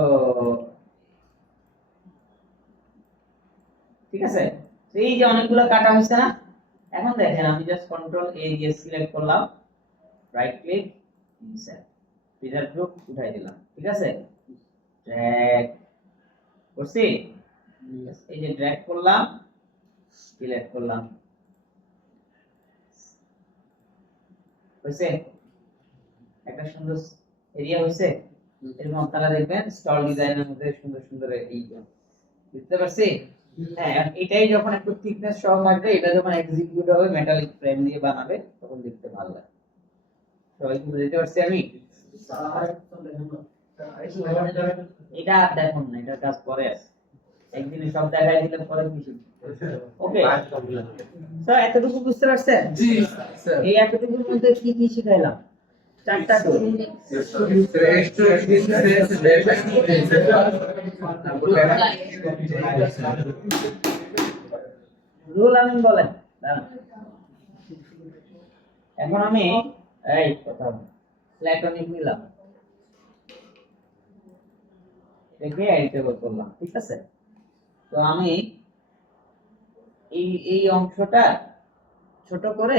ঠিক আছে, তো এই যে অনেকগুলো কাটা হয়েছে না, এখন দেখেন আমি জাস্ট কন্ট্রোল এ দিয়ে সিলেক্ট করলাম, right click, insert, feature group উঠাই দিলাম, ঠিক আছে? ড্র্যাগ করছি, এই যে ড্র্যাগ করলাম, সিলেক্ট করলাম, হয়েছে? একটা সুন্দর এরিয়া হয়েছে। এরকম আপনারা দেখবেন স্টল ডিজাইনের মধ্যে সুন্দর সুন্দর এই, বুঝতে পারছি? হ্যাঁ, এটাই যখন একটু থিকনেস সহ থাকবে, এটা যখন এক্সিকিউট হবে মেটালিক ফ্রেম দিয়ে বানাবে, তখন দেখতে ভালো লাগে। সবাই কি বুঝতে পারছি আমি? এটা আর দেখুন না, এটার কাজ পরে আছে, একদিনে সব দেখাই দিলে পরে কিছু। ওকে, তো এতটুকু বুঝতে পারছেন? জি স্যার। এই এতটুকুর মধ্যে কি কি শিখাইলাম? চারটা টুল। রুল আমিন বলেন, দাঁড়ান। এখন আমি এই কথা প্ল্যাটনিক নিলাম, দেখে এডিটেবল করলাম, ঠিক আছে? তো আমি এই এই অংশটা ছোট করে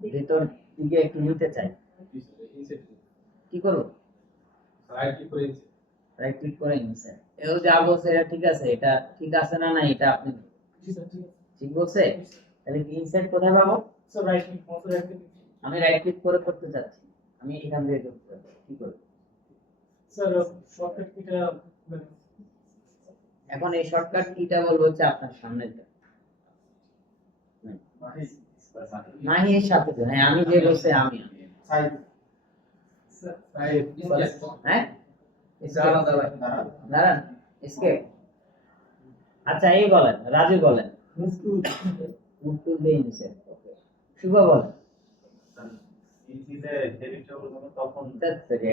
ভিতর দিকে একটু নিতে চাই, কি করব? রাইট ক্লিক করে ইনসার্ট, এও যা বলছে এটা ঠিক আছে, এটা ঠিক আছে না, না এটা আপনি ঠিক বলছে, তাহলে কি ইনসার্ট কোথায় পাবো? আমি রাইট ক্লিক করে করতে চাচ্ছি, আমি এখান থেকে করতে চাচ্ছি, কি করব? এখন এই শর্টকাট কিটা বলবো হচ্ছে আপনার সামনে, নাহি এর সাথে তো, হ্যাঁ আমি যে বলছি আমি, হ্যাঁ দাঁড়ান, এসকেপ। আচ্ছা এই বলেন, রাজু বলেন, মুভ টুল দিয়ে ইনসার্ট। ওকে, শুভ বল। ইজিতে ডেলিট করব তখন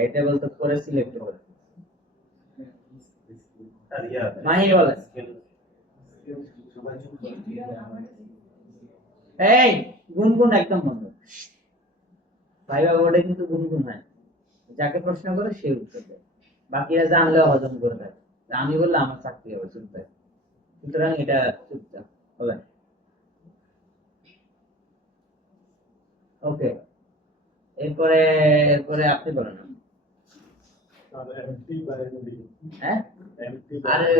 এটা বলতে পরে সিলেক্ট করো। তার ইয়া মাহির বলেন। এই গুনগুন একদম বন্ধ। ভাইবা বোর্ডে কিন্তু গুনগুন হয়, যাকে প্রশ্ন করে সে উত্তর দেয়, বাকিরা জানলেও হজম করে দেয়। আমি বললে আমার চাকরি হবে, চুপ থাক। সুতরাং এটা চুপচাপ বলেন। ওকে, এরপরে এরপরে আপনি বলেন। হ্যাঁ, আরে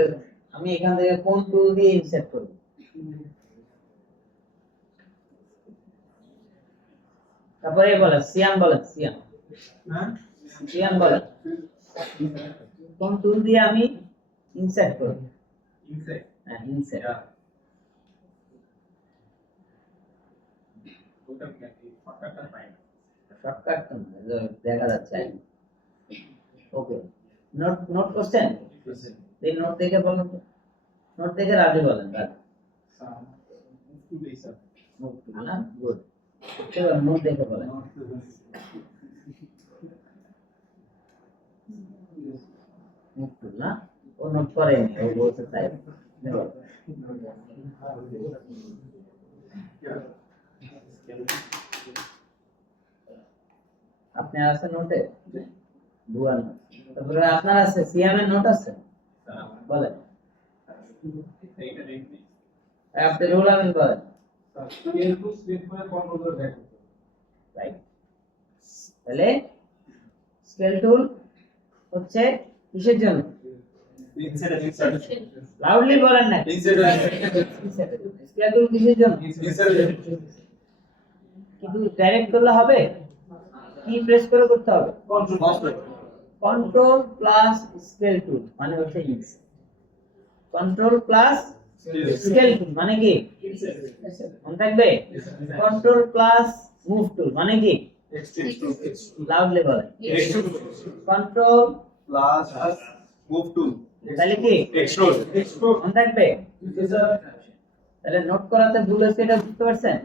আমি এখান থেকে কোন টুল দিয়ে ইনসার্ট করব? তারপরে বলেন সিয়াম, বলেন সিয়াম। সিয়াম বলেন কোন টুল দিয়ে আমি ইনসার্ট করব? ইনসাইড হ্যাঁ, ইনসার্ট। ওটা কি শর্টকাটটা পাই না। শর্টকাট তো না, এই যে দেখা যাচ্ছে। ওকে, নোট নোট করছেন? এই নোট দেখে বলেন তো। নোট দেখে রাজু বলেন। রাজু নোট না, গুড। এবার নোট দেখে বলেন। নোট না, ও নোট করেনি, ও বলতে চাই। দেখো, আপনার আছে নোটে? ভুয়া নোট। তারপরে আপনার আছে সিয়ামের নোট আছে? বলেন। এইটা দেখি আপনি রুল আমিন বলেন। স্কেল টু স্লিপ করে কন্ট্রোল করে দেখো। রাইট। তাহলে স্কেল টুল হচ্ছে কিসের জন্য? লাউডলি বলেন না। স্কেল টুল কিসের জন্য? কিন্তু ডাইরেক্ট করলে হবে? কি প্রেস করে করতে হবে? কন্ট্রোল প্লাস স্কেল টুল মানে হচ্ছে ইনস। কন্ট্রোল প্লাস স্কেল টুল মানে কি? মনে থাকবে? কন্ট্রোল প্লাস মুভ টুল মানে কি? লাউডলি বলেন। কন্ট্রোল প্লাস মুভ টুল তাহলে কি? এক্সট্রুড মনে থাকবে? তাহলে নোট করাতে ভুল হয়েছে, এটা বুঝতে পারছেন?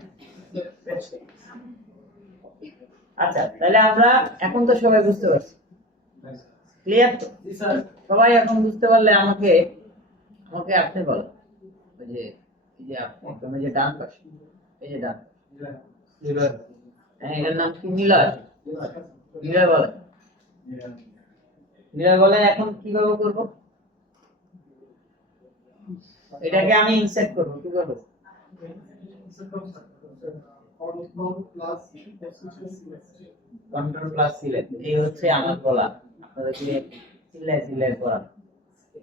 আচ্ছা, তাহলে আমরা এখন তো সবাই বুঝতে পারছি, ক্লিয়ার তো? সবাই এখন বুঝতে পারলে আমাকে আমাকে আপনি বলেন। ওই যে এই যে আপনি একদম এই যে ডান পাশে, এই যে ডান পাশে। হ্যাঁ, এটার নাম কি? মিলার। মিলার বলেন। মিলার বলেন এখন কিভাবে করব? এটাকে আমি ইনসার্ট করব, কি করব? Control plus select. এই হচ্ছে আমার বলা, আপনাদেরকে সিলেক্ট সিলেক্ট করা।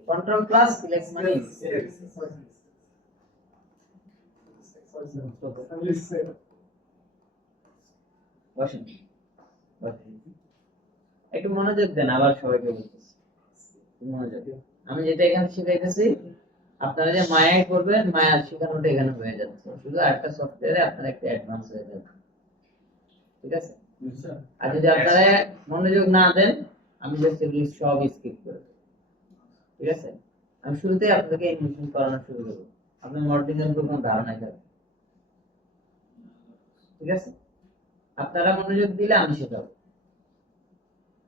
কন্ট্রোল প্লাস সিলেক্ট মানে বসেন বসেন। একটু মনোযোগ দেন, আবার সবাইকে বলতেছি মনোযোগ। আমি যেটা এখানে শিখাইতেছি আপনারা যে মায়ায় করবেন, মায়া শেখানোটা এখানে হয়ে যাচ্ছে, শুধু একটা সফটওয়্যারে আপনারা একটা অ্যাডভান্স হয়ে যাবে, ঠিক আছে? আর যদি আপনারা মনোযোগ না দেন, আমি জাস্ট এগুলি সব স্কিপ করে দেব, ঠিক আছে? আমি শুরুতেই আপনাদেরকে ইনফরমেশন করানো শুরু করব, আপনার মডেলিং এর কোনো ধারণা থাকবে, ঠিক আছে? আপনারা মনোযোগ দিলে আমি শেখাবো,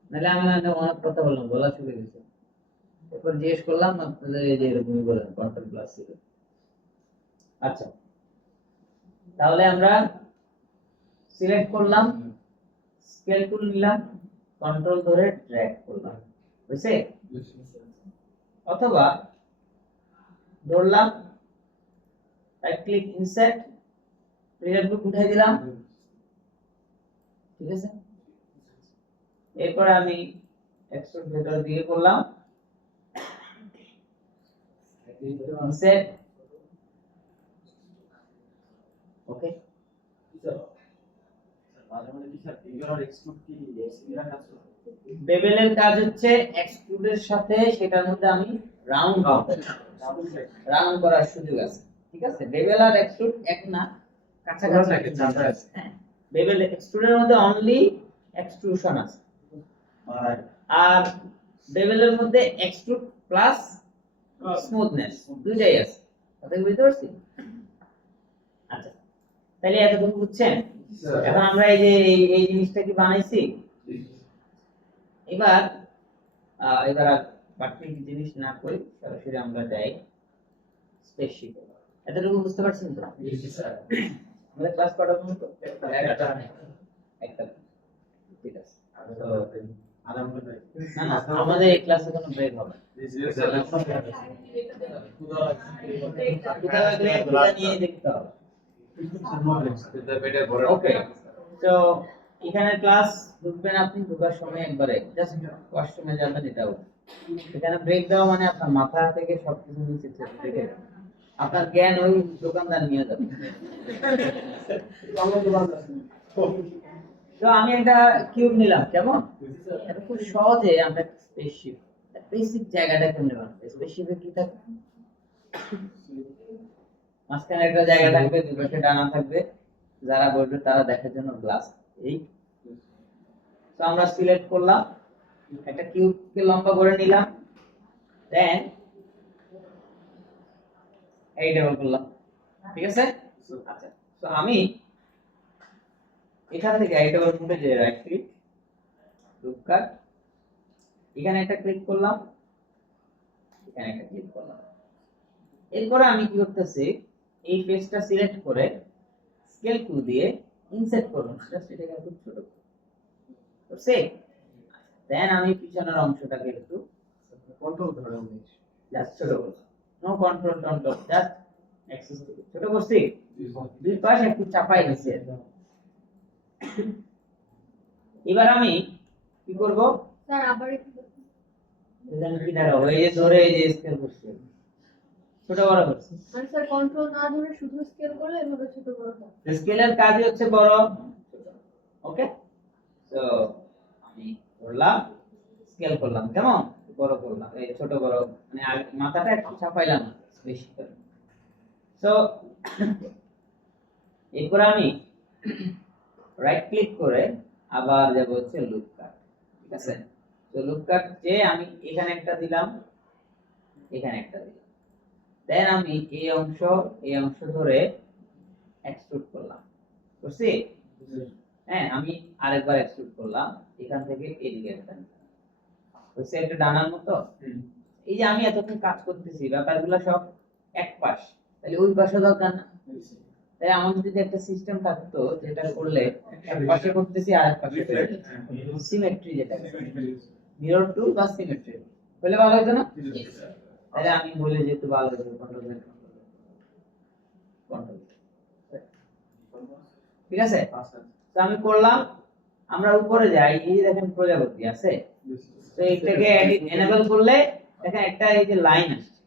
নাহলে আমি অনেক কথা বললাম, বলা শুরু গেছে, এরপর জিজ্ঞেস করলাম আপনাদের এই যে এরকমই বলেন কন্ট্রোল প্লাস ছিল। আচ্ছা, তাহলে আমরা সিলেক্ট করলাম, স্কেল টুল নিলাম, কন্ট্রোল ধরে ড্র্যাগ করলাম, বুঝছে? অথবা ধরলাম, right click insert, previous group উঠাই দিলাম, ঠিক আছে? এরপর আমি এক্সট্রুড ভেতর দিয়ে করলাম, ইনসার্ট, ওকে। বেভেলের কাজ হচ্ছে এক্সট্রুডের সাথে সেটার মধ্যে আমি রাউন্ড করার সুযোগ আছে, ঠিক আছে? বেভেল আর এক্সট্রুড এক না, কাছাকাছি। হ্যাঁ, বেভেল এক্সট্রুডের মধ্যে অনলি এক্সট্রুশন আছে, আর বেভেলের মধ্যে এক্সট্রুড প্লাস স্মুথনেস দুইটাই আছে, কথা বুঝতে পারছি? আচ্ছা, তাহলে এতটুকু বুঝছেন? এখন আমরা এই যে এই জিনিসটা কি বানাইছি, এবার এবার আর বাড়তি জিনিস না করি, সরাসরি আমরা যাই স্প্রেডশিট। এতটুকু বুঝতে পারছেন তো? আমাদের ক্লাস কটা পর্যন্ত? একটা। ঠিক আছে। না না, আমাদের এই ক্লাসে কোনো ব্রেক হবে না। কোথাও গেলে এটা নিয়ে দেখতে হবে। ওকে, তো এখানে ক্লাস ঢুকবেন আপনি, ঢোকার সময় একবারে জাস্ট ওয়াশরুমে যাবেন, এটাও এখানে ব্রেক দেওয়া মানে আপনার মাথা থেকে সবকিছু নিচে থেকে আপনার জ্ঞান ওই দোকানদার নিয়ে যাবে। তো আমি একটা কিউব নিলাম, কেমন? এটা খুব সহজে আমরা স্পেসশিপ বেসিক জায়গাটা কেমনে বানাবো। স্পেসশিপে কি থাকে? মাঝখানে একটা জায়গা থাকবে, দুই পাশে ডানা থাকবে, যারা বলবে তারা দেখার জন্য গ্লাস। এই তো আমরা সিলেক্ট করলাম, একটা কিউবকে লম্বা করে নিলাম, দেন এই ডবল করলাম। ঠিক আছে? আচ্ছা, তো আমি এখান থেকে এই ডবল মুভে যে রাইট ক্লিক, লুপ কাট, এখানে একটা ক্লিক করলাম, এখানে একটা ক্লিক করলাম। এরপরে আমি কি করতেছি, এই পেজটা সিলেক্ট করে স্কেল টুল দিয়ে ইনসার্ট করুন, জাস্ট এটাকে খুব ছোট করছি। দেন আমি পিছনের অংশটাকে একটু কন্ট্রোল ধরে জাস্ট ছোট করছি, নো কন্ট্রোল টন্ট্রোল, জাস্ট অ্যাক্সেস ছোট করছি, দুই পাশে একটু চাপাই দিছি। এবার আমি কি করব, স্যার আবার একটু এখানে কি দেখাবো, এই যে ধরে এই যে স্কেল করছি, ছোট বড় করছি। মানে স্যার কন্ট্রোল না ধরে শুধু স্কেল করলে এভাবে ছোট বড় হয়। স্কেলের কাজই হচ্ছে বড়। ওকে, তো আমি ধরলাম, স্কেল করলাম, কেমন বড় করলাম, এই ছোট বড়, মানে মাথাটা একটু চাপাইলাম বেশি করে। তো এরপর আমি রাইট ক্লিক করে আবার যাব হচ্ছে লুপ কাট। ঠিক আছে, তো লুপ কাট যে আমি এখানে একটা দিলাম, এখানে একটা দিলাম, দেন আমি এই অংশ ধরে এক্সট্রুড করলাম, বুঝছি? হ্যাঁ, আমি আরেকবার এক্সট্রুড করলাম, এখান থেকে এদিকে একটা বুঝছি, একটা ডানার মতো। এই যে আমি এতক্ষণ কাজ করতেছি, ব্যাপারগুলো সব এক পাশ, তাহলে ওই পাশে দরকার না। তাই আমাদের যদি একটা সিস্টেম থাকতো যেটা করলে এক পাশে করতেছি আর এক পাশে সিমেট্রি, যেটা মিরর টুল বা সিমেট্রি বলে ভালো হতো না? তাহলে আমি বলে যেহেতু ভালো হতো, কন্ট্রোল। ঠিক আছে, তো আমি করলাম, আমরা উপরে যাই, এই যে দেখেন প্রজাপতি আছে, তো এটাকে এনেবল করলে দেখেন একটা এই যে লাইন আসছে,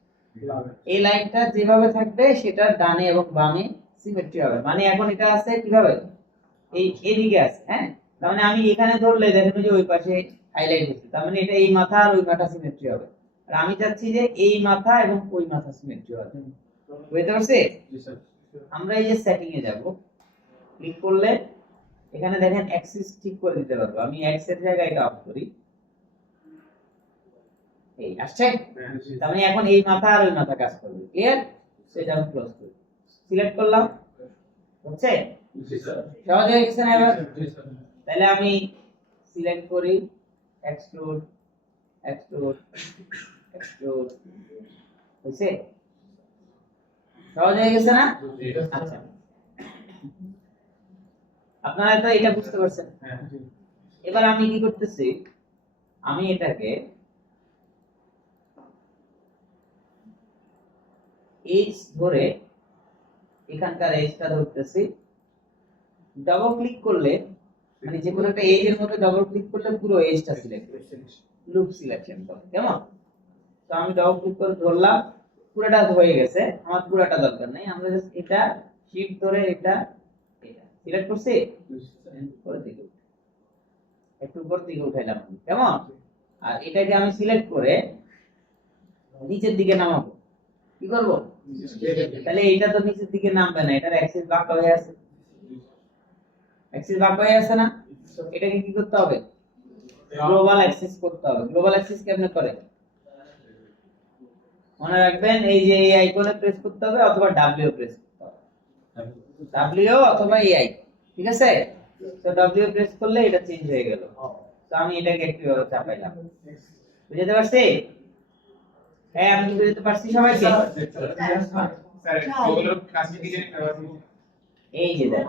এই লাইনটা যেভাবে থাকবে সেটা ডানে এবং বামে সিমেট্রি হবে। মানে এখন এটা আছে কিভাবে, এই এদিকে আছে, হ্যাঁ, তার মানে আমি এখানে ধরলে দেখেন যে ওই পাশে হাইলাইট হচ্ছে, তার মানে এটা এই মাথা আর ওই মাথা সিমেট্রি হবে। আর আমি চাচ্ছি যে এই মাথা এবং ওই মাথা সিমেট্রি হবে, বুঝতে পারছি? আমরা এই যে সেটিং এ যাব, ক্লিক করলে এখানে দেখেন অ্যাক্সিস ঠিক করে দিতে পারবো। আমি এক্স এর জায়গায় এটা অফ করি, এই আসছে, তার মানে এখন এই মাথা আর ওই মাথা কাজ করবে। ক্লিয়ার? সেটা আমি ক্লোজ করি, সিলেক্ট করলাম, হচ্ছে সহজ হয়ে গেছে না এবার? তাহলে আমি সিলেক্ট করি, এক্সট্রুড এক্সট্রুড এক্সট্রুড, হয়েছে? সহজ হয়ে গেছে না? আচ্ছা, আপনারা তো এটা বুঝতে পারছেন। এবার আমি কি করতেছি, আমি এটাকে এজ ধরে এখানকার এজটা ধরতেছি, ডাবল ক্লিক করলে মানে যে কোনো একটা এজের মধ্যে ডাবল ক্লিক করলে পুরো এজটা সিলেক্ট করবে, লুপ সিলেকশন করে, কেমন? তো আমি ডাবল ক্লিক করে ধরলাম, পুরোটা হয়ে গেছে, আমার পুরোটা দরকার নেই, আমরা জাস্ট এটা শিফট ধরে এটা সিলেক্ট করছি, উপরের দিকে একটু উপরের দিকে উঠাইলাম, কেমন? আর এটাকে আমি সিলেক্ট করে নিচের দিকে নামাবো, কি করব? তাহলে এটা তো নিচের দিকে নামবে না, এটার অ্যাক্সিস বাঁকা হয়ে আছে, অ্যাক্সিস বাঁকা হয়ে আছে না? এটাকে কি করতে হবে? গ্লোবাল অ্যাক্সিস করতে হবে। গ্লোবাল অ্যাক্সিস কেমনে করে মনে রাখবেন, এই যে এই আইকনে প্রেস করতে হবে অথবা ডাব্লিউ প্রেস করতে হবে। ডাব্লিউ অথবা এআই, ঠিক আছে? তো ডাব্লিউ প্রেস করলে এটা চেঞ্জ হয়ে গেল। তো আমি এটাকে একটু ভাবে চাপাইলাম, বুঝতে পারছি? হ্যাঁ, আমি বুঝতে পারছি সবাইকে। স্যার ওগুলোর কাছে কি এই যে দেখ,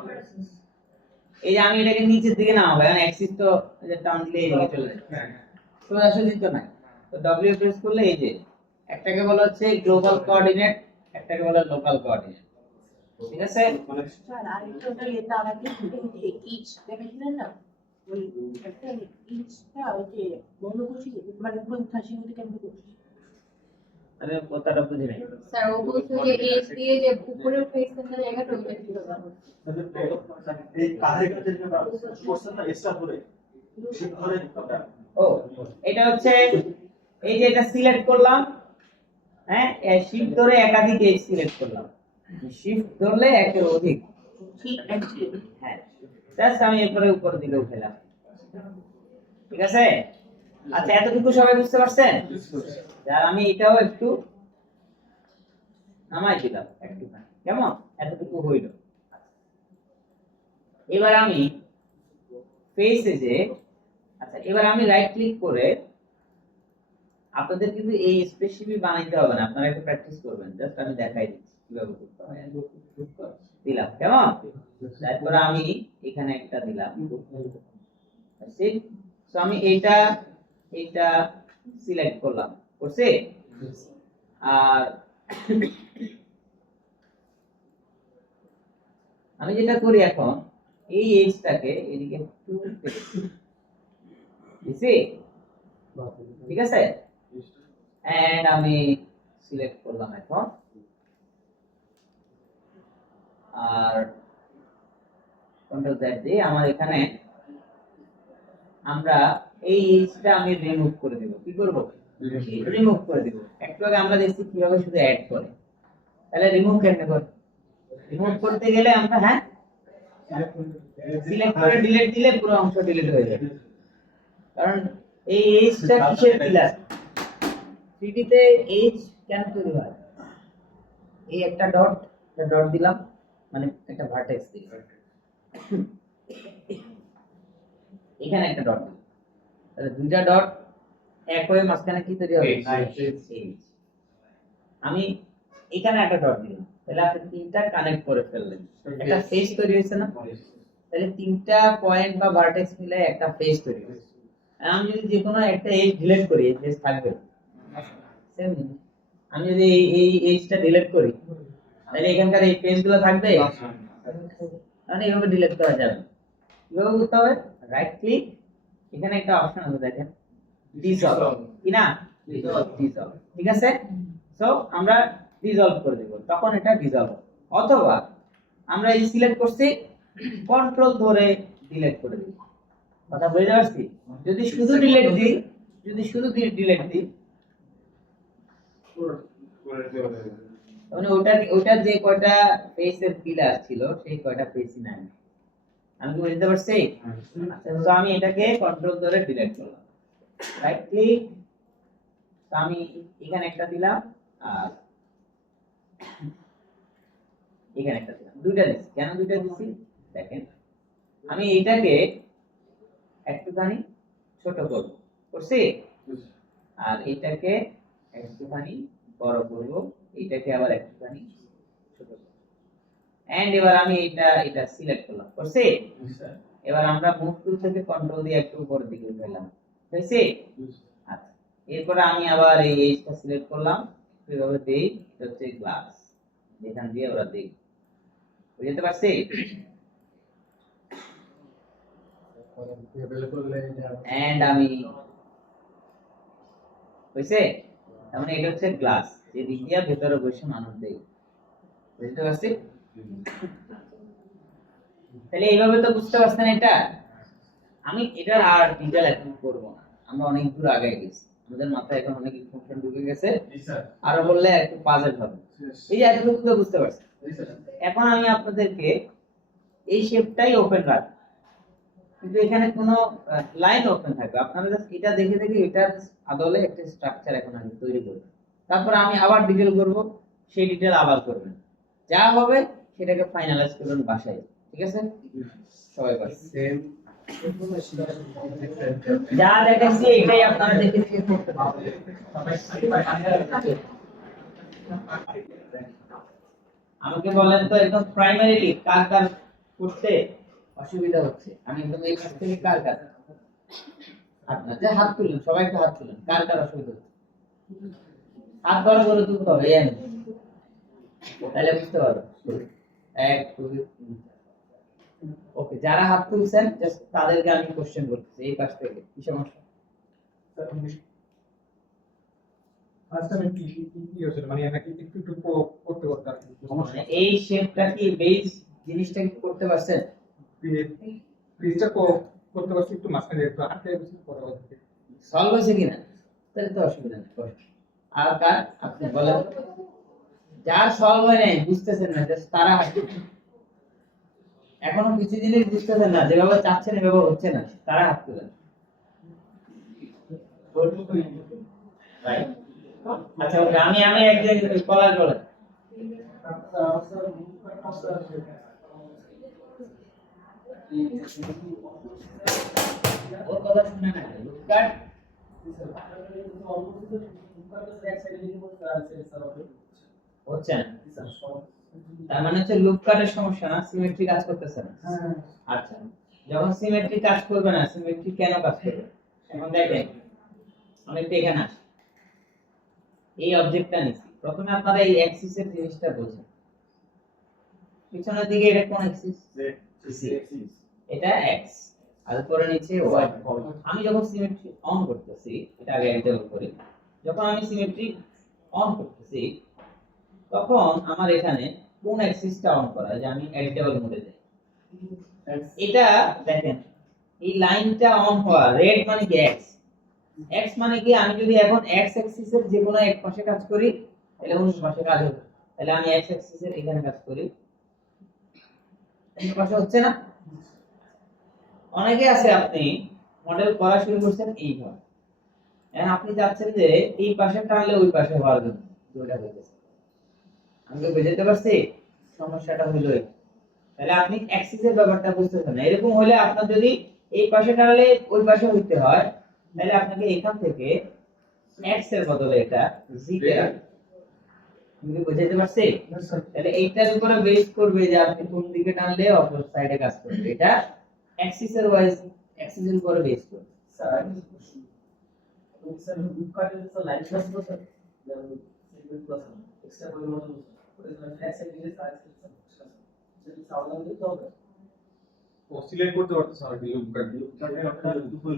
এই যে আমি এটাকে নিচের দিকে নামাবো, কারণ অ্যাক্সিস তো এই যে টান দিলে এদিকে চলে যায়, হ্যাঁ সোজাসুজি তো নাই। তো ডব্লিউ প্রেস করলে এই যে একটাকে বলা হচ্ছে গ্লোবাল কোঅর্ডিনেট, একটাকে বলা লোকাল কোঅর্ডিনেট, ঠিক আছে? স্যার আরেকটা এটা আমাকে যে ইচ দেখেছিলেন না, ওই একটা ইচটা ওই যে বর্ণকুচি মানে পুরো উঠাশি মধ্যে কেমন করছি আমি কথাটা বুঝি নাই। স্যার ও বলছে যে এজ দিয়ে যে উপরের ফেস সেন্টার জায়গাটা ওইটা ছিল না। এই কাজের ক্ষেত্রে যেটা কোশ্চেন না এক্সট্রা ধরে ঠিক ধরে ও, এটা হচ্ছে এই যে এটা সিলেক্ট করলাম, হ্যাঁ, শিফট ধরে একাধিক এজ সিলেক্ট করলাম, শিফট ধরলে একের অধিক, ঠিক আছে হ্যাঁ, জাস্ট আমি এরপরে উপর দিকে উঠেলাম, ঠিক আছে? আচ্ছা, এতটুকু সবাই বুঝতে পারছেন? আর আমি এটাও একটু নামাই দিলাম একটুখানি, কেমন? এতটুকু হইল। এবার আমি ফেসে যে, আচ্ছা এবার আমি রাইট ক্লিক করে, আপনাদের কিন্তু এই স্পেসিফিক বানাইতে হবে না, আপনারা একটু প্র্যাকটিস করবেন, জাস্ট আমি দেখাই দিচ্ছি কিভাবে করতে হয়। দিলাম, কেমন? তারপর আমি এখানে একটা দিলাম, ঠিক? তো আমি এইটা সিলেক্ট করলাম, করছি? আর আমি যেটা করি এখন, এই এজটাকে এদিকে একটু দিছি, ঠিক আছে? এন্ড আমি সিলেক্ট করলাম এখন, আর কন্ট্রোল জেড দিয়ে আমার এখানে আমরা এই এজটা আমি রিমুভ করে দেব। কি করব? রিমুভ করে দেব। একটু আগে আমরা দেখছি কিভাবে শুধু অ্যাড করে, তাহলে রিমুভ কেমনে করে? রিমুভ করতে গেলে আমরা, হ্যাঁ, সিলেক্ট করে ডিলিট দিলে পুরো অংশ ডিলিট হয়ে যাবে, কারণ এই এজটা কিসের পিলার? 3D তে এজ কেন তৈরি হয়? এই একটা ডট দিলাম, মানে একটা ভার্টেক্স দিলাম, এখানে একটা ডট দিলাম, তাহলে দুইটা ডট এক হয়ে মাঝখানে কি তৈরি হবে? Edge। আমি এখানে একটা ডট দিলাম, তাহলে আপনি তিনটা কানেক্ট করে ফেললেন, একটা ফেস তৈরি হয়েছে না? তাহলে তিনটা পয়েন্ট বা ভার্টেক্স মিলে একটা ফেস তৈরি হয়েছে। আমি যদি যে কোনো একটা এজ ডিলিট করি, এই ফেস থাকবে সেম। আমি যদি এই এজটা ডিলিট করি, তাহলে এখানকার এই পেজগুলো থাকবে, মানে এইভাবে ডিলিট করা যাবে। কিভাবে করতে হবে? রাইট ক্লিক, এখানে একটা অপশন আছে দেখেন, ডিসলভ, কি না? ডিসলভ, ঠিক আছে? সো আমরা ডিসলভ করে দেব, তখন এটা ডিসলভ হবে। অথবা আমরা এই সিলেক্ট করছি, কন্ট্রোল ধরে ডিলিট করে দেব। কথা বুঝতে পারছি? যদি শুধু ডিলিট দিই, মানে ওটা যে কয়টা ফেসের পিলার ছিল সেই কয়টা ফেসই নাই। আমি কি বুঝতে পারছি? তো আমি এটাকে কন্ট্রোল ধরে ডিলিট করলাম, রাইট ক্লিক, আমি এখানে একটা দিলাম আর এখানে একটা দিলাম, দুইটা দিছি। কেন দুইটা দিছি দেখেন, আমি এটাকে একটুখানি ছোট করব, করছি, আর এটাকে একটুখানি বড় করব, এটাকে আবার একটুখানি ছোট করব। এন্ড এবার আমি এটা সিলেক্ট করলাম, করছি? এবার আমরা মুভ টুল থেকে কন্ট্রোল দিয়ে একটু উপরের দিকে উঠাইলাম, হয়েছে? আচ্ছা, এরপর আমি আবার এই এজটা সিলেক্ট করলাম, কিভাবে দেই? এটা হচ্ছে গ্লাস, যেখান দিয়ে ওরা দেই, বুঝতে পারছি? এন্ড আমি হইছে, তার মানে এটা হচ্ছে গ্লাস, যে দিক দিয়ে ভেতরে বসে মানুষ দেই, বুঝতে পারছি? তাহলে এইভাবে তো বুঝতে পারছেন এটা। আমি এটার আর ডিটেইল এখন করব না, আমরা অনেক দূর আগে গেছি, আমাদের মাথায় এখন অনেক ইনফরমেশন ঢুকে গেছে, আরো বললে একটু পাজল হবে। এই যে এতটুকু তো বুঝতে পারছেন। এখন আমি আপনাদেরকে এই শেপটাই ওপেন রাখব, কিন্তু এখানে কোনো লাইন ওপেন থাকবে, আপনারা জাস্ট এটা দেখে দেখে এটার আদলে একটা স্ট্রাকচার এখন আমি তৈরি করব, তারপর আমি আবার ডিটেইল করব, সেই ডিটেইল আবার করবেন, যা হবে সেটাকে ফাইনালাইজ করুন বাসায়, ঠিক আছে? সবাই পারে। সেম যা দেখাচ্ছি এটাই আপনারা দেখে দেখে করতে পারবেন। আমাকে বলেন তো একদম প্রাইমারিলি কার কার করতে অসুবিধা হচ্ছে? আমি একদম এই পাশ থেকে কার কার আপনার যে হাত তুলুন, সবাই একটু হাত তুলুন, কার কার অসুবিধা হচ্ছে? হাত বড় করে তুলতে হবে, এই আমি তাহলে বুঝতে পারবো। 1 2 3 ওকে, যারা হাত তুলছেন জাস্ট তাদেরকে আমি কোশ্চেন করতেছি এই পাশ থেকে, কি সমস্যা? ফার্স্ট টাইম কি হচ্ছে মানে নাকি একটু একটু করতে করতে আর কি সমস্যা মানে এই শেপটা কি বেস জিনিসটা কি করতে পারছেন? প্লিজটা করতে পারছি একটু মাঝখানে একটু আটকে গেছে পরে হচ্ছে সলভ হয়েছে কিনা? তাহলে তো অসুবিধা নেই, করুন। আর কার আপনি বলেন, যার সলভ হয় নাই, বুঝতেছেন না, জাস্ট তারা হাত তুলুন। এখনো কিছু জিনিস বুঝতেছেন না, যেভাবে চাচ্ছেন এভাবে হচ্ছে না, তারা হাত তুলেন। Right. আচ্ছা ওকে, আমি একজন কলার বলেন। ওর কথা শুনে না, লুকার হচ্ছে না। তার মানে হচ্ছে লুপ কাটের সমস্যা না, সিমেট্রি কাজ করতেছে না। আচ্ছা, যখন সিমেট্রি কাজ করবে না, সিমেট্রি কেন কাজ করবে? এখন দেখেন, আমি একটু এখানে আসি, এই অবজেক্টটা নিছি। প্রথমে আপনারা এই অ্যাক্সিস এর জিনিসটা বোঝেন। পিছনের দিকে এটা কোন অ্যাক্সিস? এটা এক্স, আর উপরে নিচে ওয়াই। আমি যখন সিমেট্রি অন করতেছি, এটা আগে এন্টার করি, যখন আমি সিমেট্রি অন করতেছি তখন আমার এখানে কোন অ্যাক্সিসটা অন করা, যে আমি এডিটেবল মোডে যাই। এটা দেখেন, এই লাইনটা অন হওয়া, রেড মানে কি এক্স, এক্স মানে কি আমি যদি এখন এক্স অ্যাক্সিসের যে কোনো এক পাশে কাজ করি তাহলে অন্য পাশে কাজ হবে। তাহলে আমি এক্স অ্যাক্সিসের এখানে কাজ করি, অন্য পাশে হচ্ছে না। অনেকে আছে আপনি মডেল করা শুরু করছেন এইভাবে, এখন আপনি চাচ্ছেন যে এই পাশে টানলে ওই পাশে হওয়ার জন্য দুটো হইতেছে। আমি কি বুঝতে পারছি সমস্যাটা হলো এই? তাহলে আপনি অ্যাক্সিসের ব্যাপারটা বুঝতেছেন না। এরকম হলে আপনার যদি এই পাশে টানলে ওই পাশে হইতে হয়, তাহলে আপনাকে এখান থেকে x এর বদলে এটা z কে রাখতে। তুমি কি বুঝতে পারছি? তাহলে এইটার উপরে বেস করবে যে আপনি কোন দিকে টানলে অপর সাইডে কাজ করবে, এটা অ্যাক্সিসের ওয়াইজ অ্যাক্সিসের উপরে বেস করবে। স্যার লুপ কাটের তো লাইন ক্লাস তো স্যার সিগন্যাল ক্লাস এক্সট্রা পরিমাণ অসিলেট করতে পারতেছ আর কি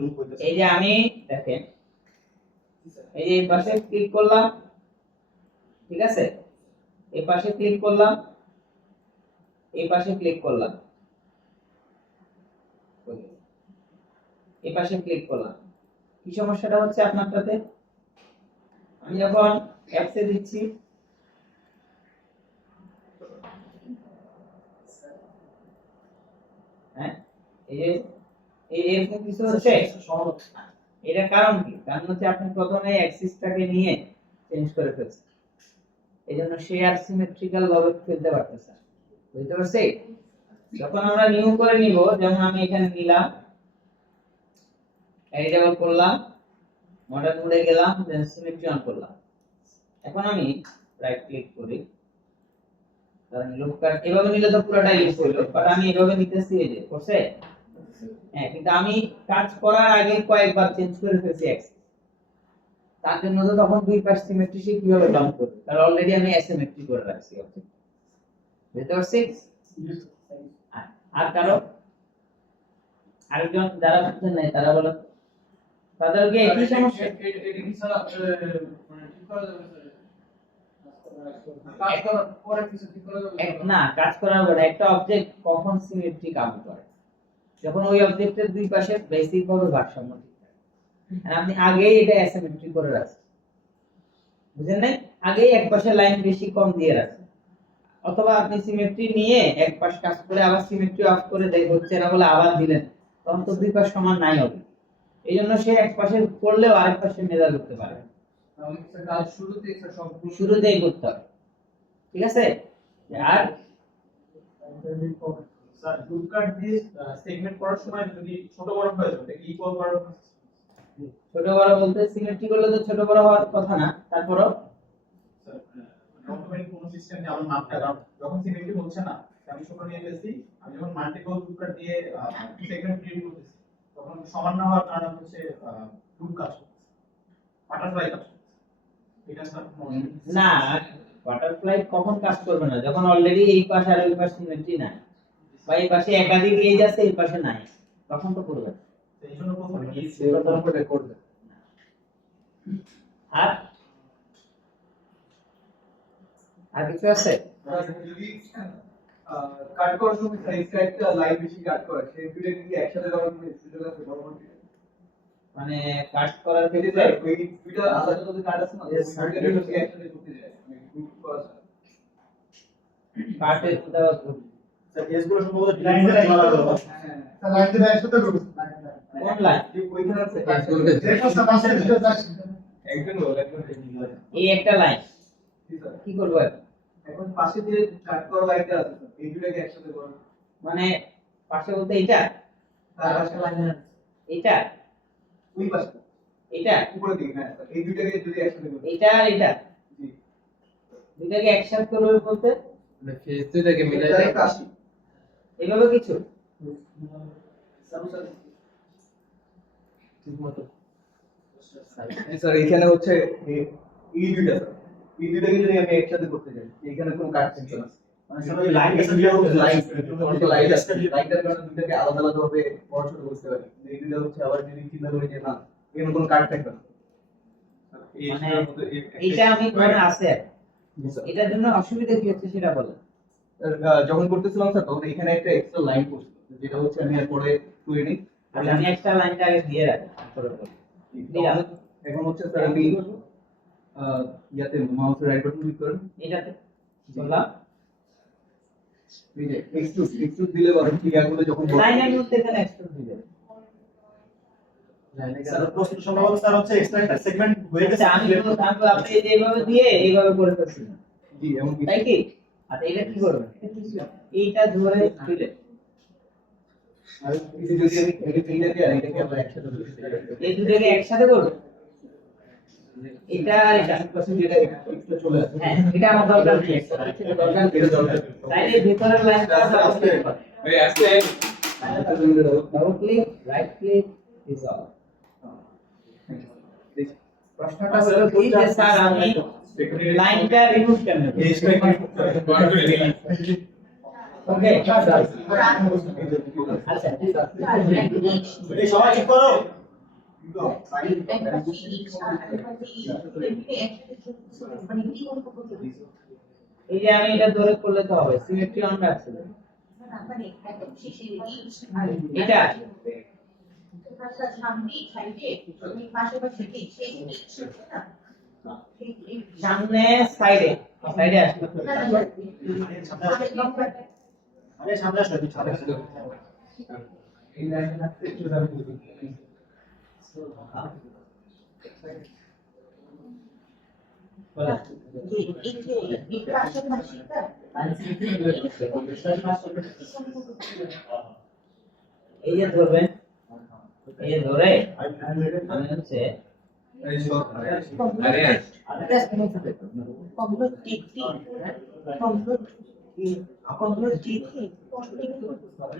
লুপ কাট এই যে আমি দেখেন, এই যে এই পাশে ক্লিক করলাম, ঠিক আছে, এই পাশে ক্লিক করলাম, এই পাশে ক্লিক করলাম, এই পাশে ক্লিক করলাম। কি সমস্যাটা হচ্ছে আপনারটাতে? আমি যখন অ্যাপসে দিচ্ছি, হ্যাঁ, এই যে এরকম কিছু হচ্ছে, এটা কারণ কি? কারণ হচ্ছে আপনি প্রথমে অ্যাক্সিসটাকে নিয়ে চেঞ্জ করে ফেলছেন, এইজন্য সে আর সিমেট্রিক্যাল ভাবে ফেলতে পারতেছে না। বুঝতে পারছি? যখন আমরা নিউ করে নিব, যেমন আমি এখানে নিলাম, এডিটেবল করলাম, মডেল মোডে গেলাম, দেন সিমেট্রি অন করলাম। এখন আমি রাইট ক্লিক করি, কারণ লুপ কাট এভাবে নিলে তো পুরোটাই লিস্ট হলো, বাট আমি এভাবে নিতেছি, এই যে করছে, হ্যাঁ, কিন্তু আমি কাজ করার আগে কয়েকবার চেঞ্জ করে ফেলছি এক্স। তার জন্য তো তখন দুই পাশ সিমেট্রি সে কিভাবে ডাউন করবে, কারণ অলরেডি আমি অ্যাসিমেট্রি করে রাখছি। ওকে, বুঝতে পারছি? আর কারো আরেকজন যারা বুঝছেন নাই তারা বলো, তাদেরকে একই সমস্যা। না, কাজ করার পরে একটা অবজেক্ট কখন সিমেট্রি কাজ করে, যখন ওই অবজেক্টের দুই পাশে বেসিক ভাবে ভারসাম্য ঠিক থাকে। আর আপনি আগেই এটা অ্যাসিমেট্রি করে রাখছেন, বুঝেন নাই? আগেই এক পাশে লাইন বেশি কম দিয়ে রাখছেন, অথবা আপনি সিমেট্রি নিয়ে এক পাশ কাজ করে আবার সিমেট্রি অফ করে দেখ হচ্ছে না বলে আবার দিলেন, তখন তো দুই পাশ সমান নাই হবে। এই জন্য সে এক পাশে করলেও আরেক পাশে মেজার করতে পারে, শুরুতেই করতে হবে, ঠিক আছে? আর স্যার গ্রুপ কার্ড দিয়ে সেগমেন্ট করার সময় যদি ছোট বড় হয়ে যায় এটা কি ইকুয়াল করার ছোট বড় বলতে সিমেট্রি করলে তো ছোট বড় হওয়ার কথা না, তারপরও স্যার অটোমেটিক কোন সিস্টেমে আমার মাপটা যখন সিমেট্রি হচ্ছে না আমি ছোট নিয়ে ফেলছি, আমি যখন মাল্টিপল গ্রুপ কার্ড দিয়ে সেগমেন্ট ক্রিয়েট করতেছি তখন সমান না হওয়ার কারণ হচ্ছে গ্রুপ কাজ করতেছে, বাটারফ্লাই কাজ করতেছে। এটা স্যার না, বাটারফ্লাই কখন কাজ করবে না? যখন অলরেডি এই পাশে আর ওই পাশে সিমেট্রি নাই, বা এই পাশে একাধিক এজ আছে এই পাশে নাই, তখন তো করবে। এই জন্য প্রথমে কি করবে আর আর কিছু আছে? যদি কাট করার সময় সাইজ কাটটা লাইন বেশি কাট করে সেই দুটো কি একসাথে করার কোনো সুযোগ আছে পরবর্তীতে? মানে কাজ করার যদি ক্ষেত্রে স্যার ওই দুইটা আলাদা আলাদা কাট আছে না Yes, sir. দুটো কি একসাথে করতে যায় মানে গ্রুপ করা যায়। কার্ডের দেওয়া স্যার এস গুলো সম্ভবত ডিজাইনের করা হলো। হ্যাঁ স্যার লাইন দিয়ে একসাথে করব কোন লাইন? যে ওইখানে আছে দেখো স্যার পাশে দুটো আছে একজন হলো একজন এই একটা লাইন জি স্যার কি করবো এখন? এখন পাশে যে কাট করা লাইনটা আছে স্যার এই দুটোকে একসাথে করা মানে পাশে বলতে এইটা, তার পাশে লাইন এইটা, ওই পাশে এইটা, উপরে দিকে হ্যাঁ স্যার এই দুটোকে যদি একসাথে করি এইটা আর এইটা, জি দুইটাকে একসাথে করবে বলতে মানে ফেজ দুইটাকে মিলাই এটা দেয় একটা আসি এইভাবে কিছু স্যার ঠিকমতো স্যার এখানে হচ্ছে এই দুইটা স্যার এই দুইটাকে যদি আমি একসাথে করতে যাই এখানে কোনো কাট থাকবে না মানে স্যার ওই লাইন এসে দিয়ে লাইন লাইনটার কারণে দুইটাকে আলাদা আলাদা ভাবে বড় ছোট করতে পারি এই দুইটা হচ্ছে আবার যদি চিন্তা করি যে না এখানে কোনো কাট থাকবে না মানে এইটা আমি ধরে আছে, এটার জন্য অসুবিধা কি হচ্ছে সেটা বলেন। যখন করতেছিলাম স্যার তখন এখানে একটা এক্সট্রা লাইন করছিল যেটা হচ্ছে আমি আর পরে তুলে নিই আচ্ছা আমি একটা লাইনটা আগে দিয়ে রাখি, তারপরে বলি। দিলাম। এখন হচ্ছে স্যার আমি ইয়াতে মাউসের রাইট বাটন ক্লিক করেন এটাতে বললাম এই যে এক্সট্রুড দিলে বা ক্লিয়ারগুলো যখন লাইনের মধ্যে এখানে এক্সট্রা দিবেন। স্যার প্রশ্ন সম্ভবত স্যার হচ্ছে এক্সট্রা একটা সেগমেন্ট হয়ে গেছে আচ্ছা আমি আপনি যে এইভাবে দিয়ে এইভাবে করে ফেলছেন, জি এমন কি তাই কি? আচ্ছা এটা কি করবেন? এইটা ধরে দিলে আর কিছু যদি আমি এটা এইটাকে আর এটাকে আমরা একসাথে ধরি এই দুটোকে একসাথে করবেন, এটা আর এটা। পাশে যেটা এক্সট্রা চলে আসে হ্যাঁ এটা আমার দরকার নেই, দরকার এটা দরকার তাইলে ভিতরের লাইনটা আস্তে এই আস্তে double click, right click, is all. প্রশ্নটা হলো কি যে স্যার আমি লাইনটা রিমুভ কেন করব? ওকে আচ্ছা এই সবাই ঠিক করো এই যে আমি এটা ধরে করলে তো হবে, সিমেট্রি অন রাখছি এটা সামনে সাইডে সাইডে আসবে। আরে সামনে আসো সামনে আসো এই লাইনটা একটু দাঁড় করে বলো। এই যে ধরবেন, এই যে ধরে আমি হচ্ছে এই শর্ট আরে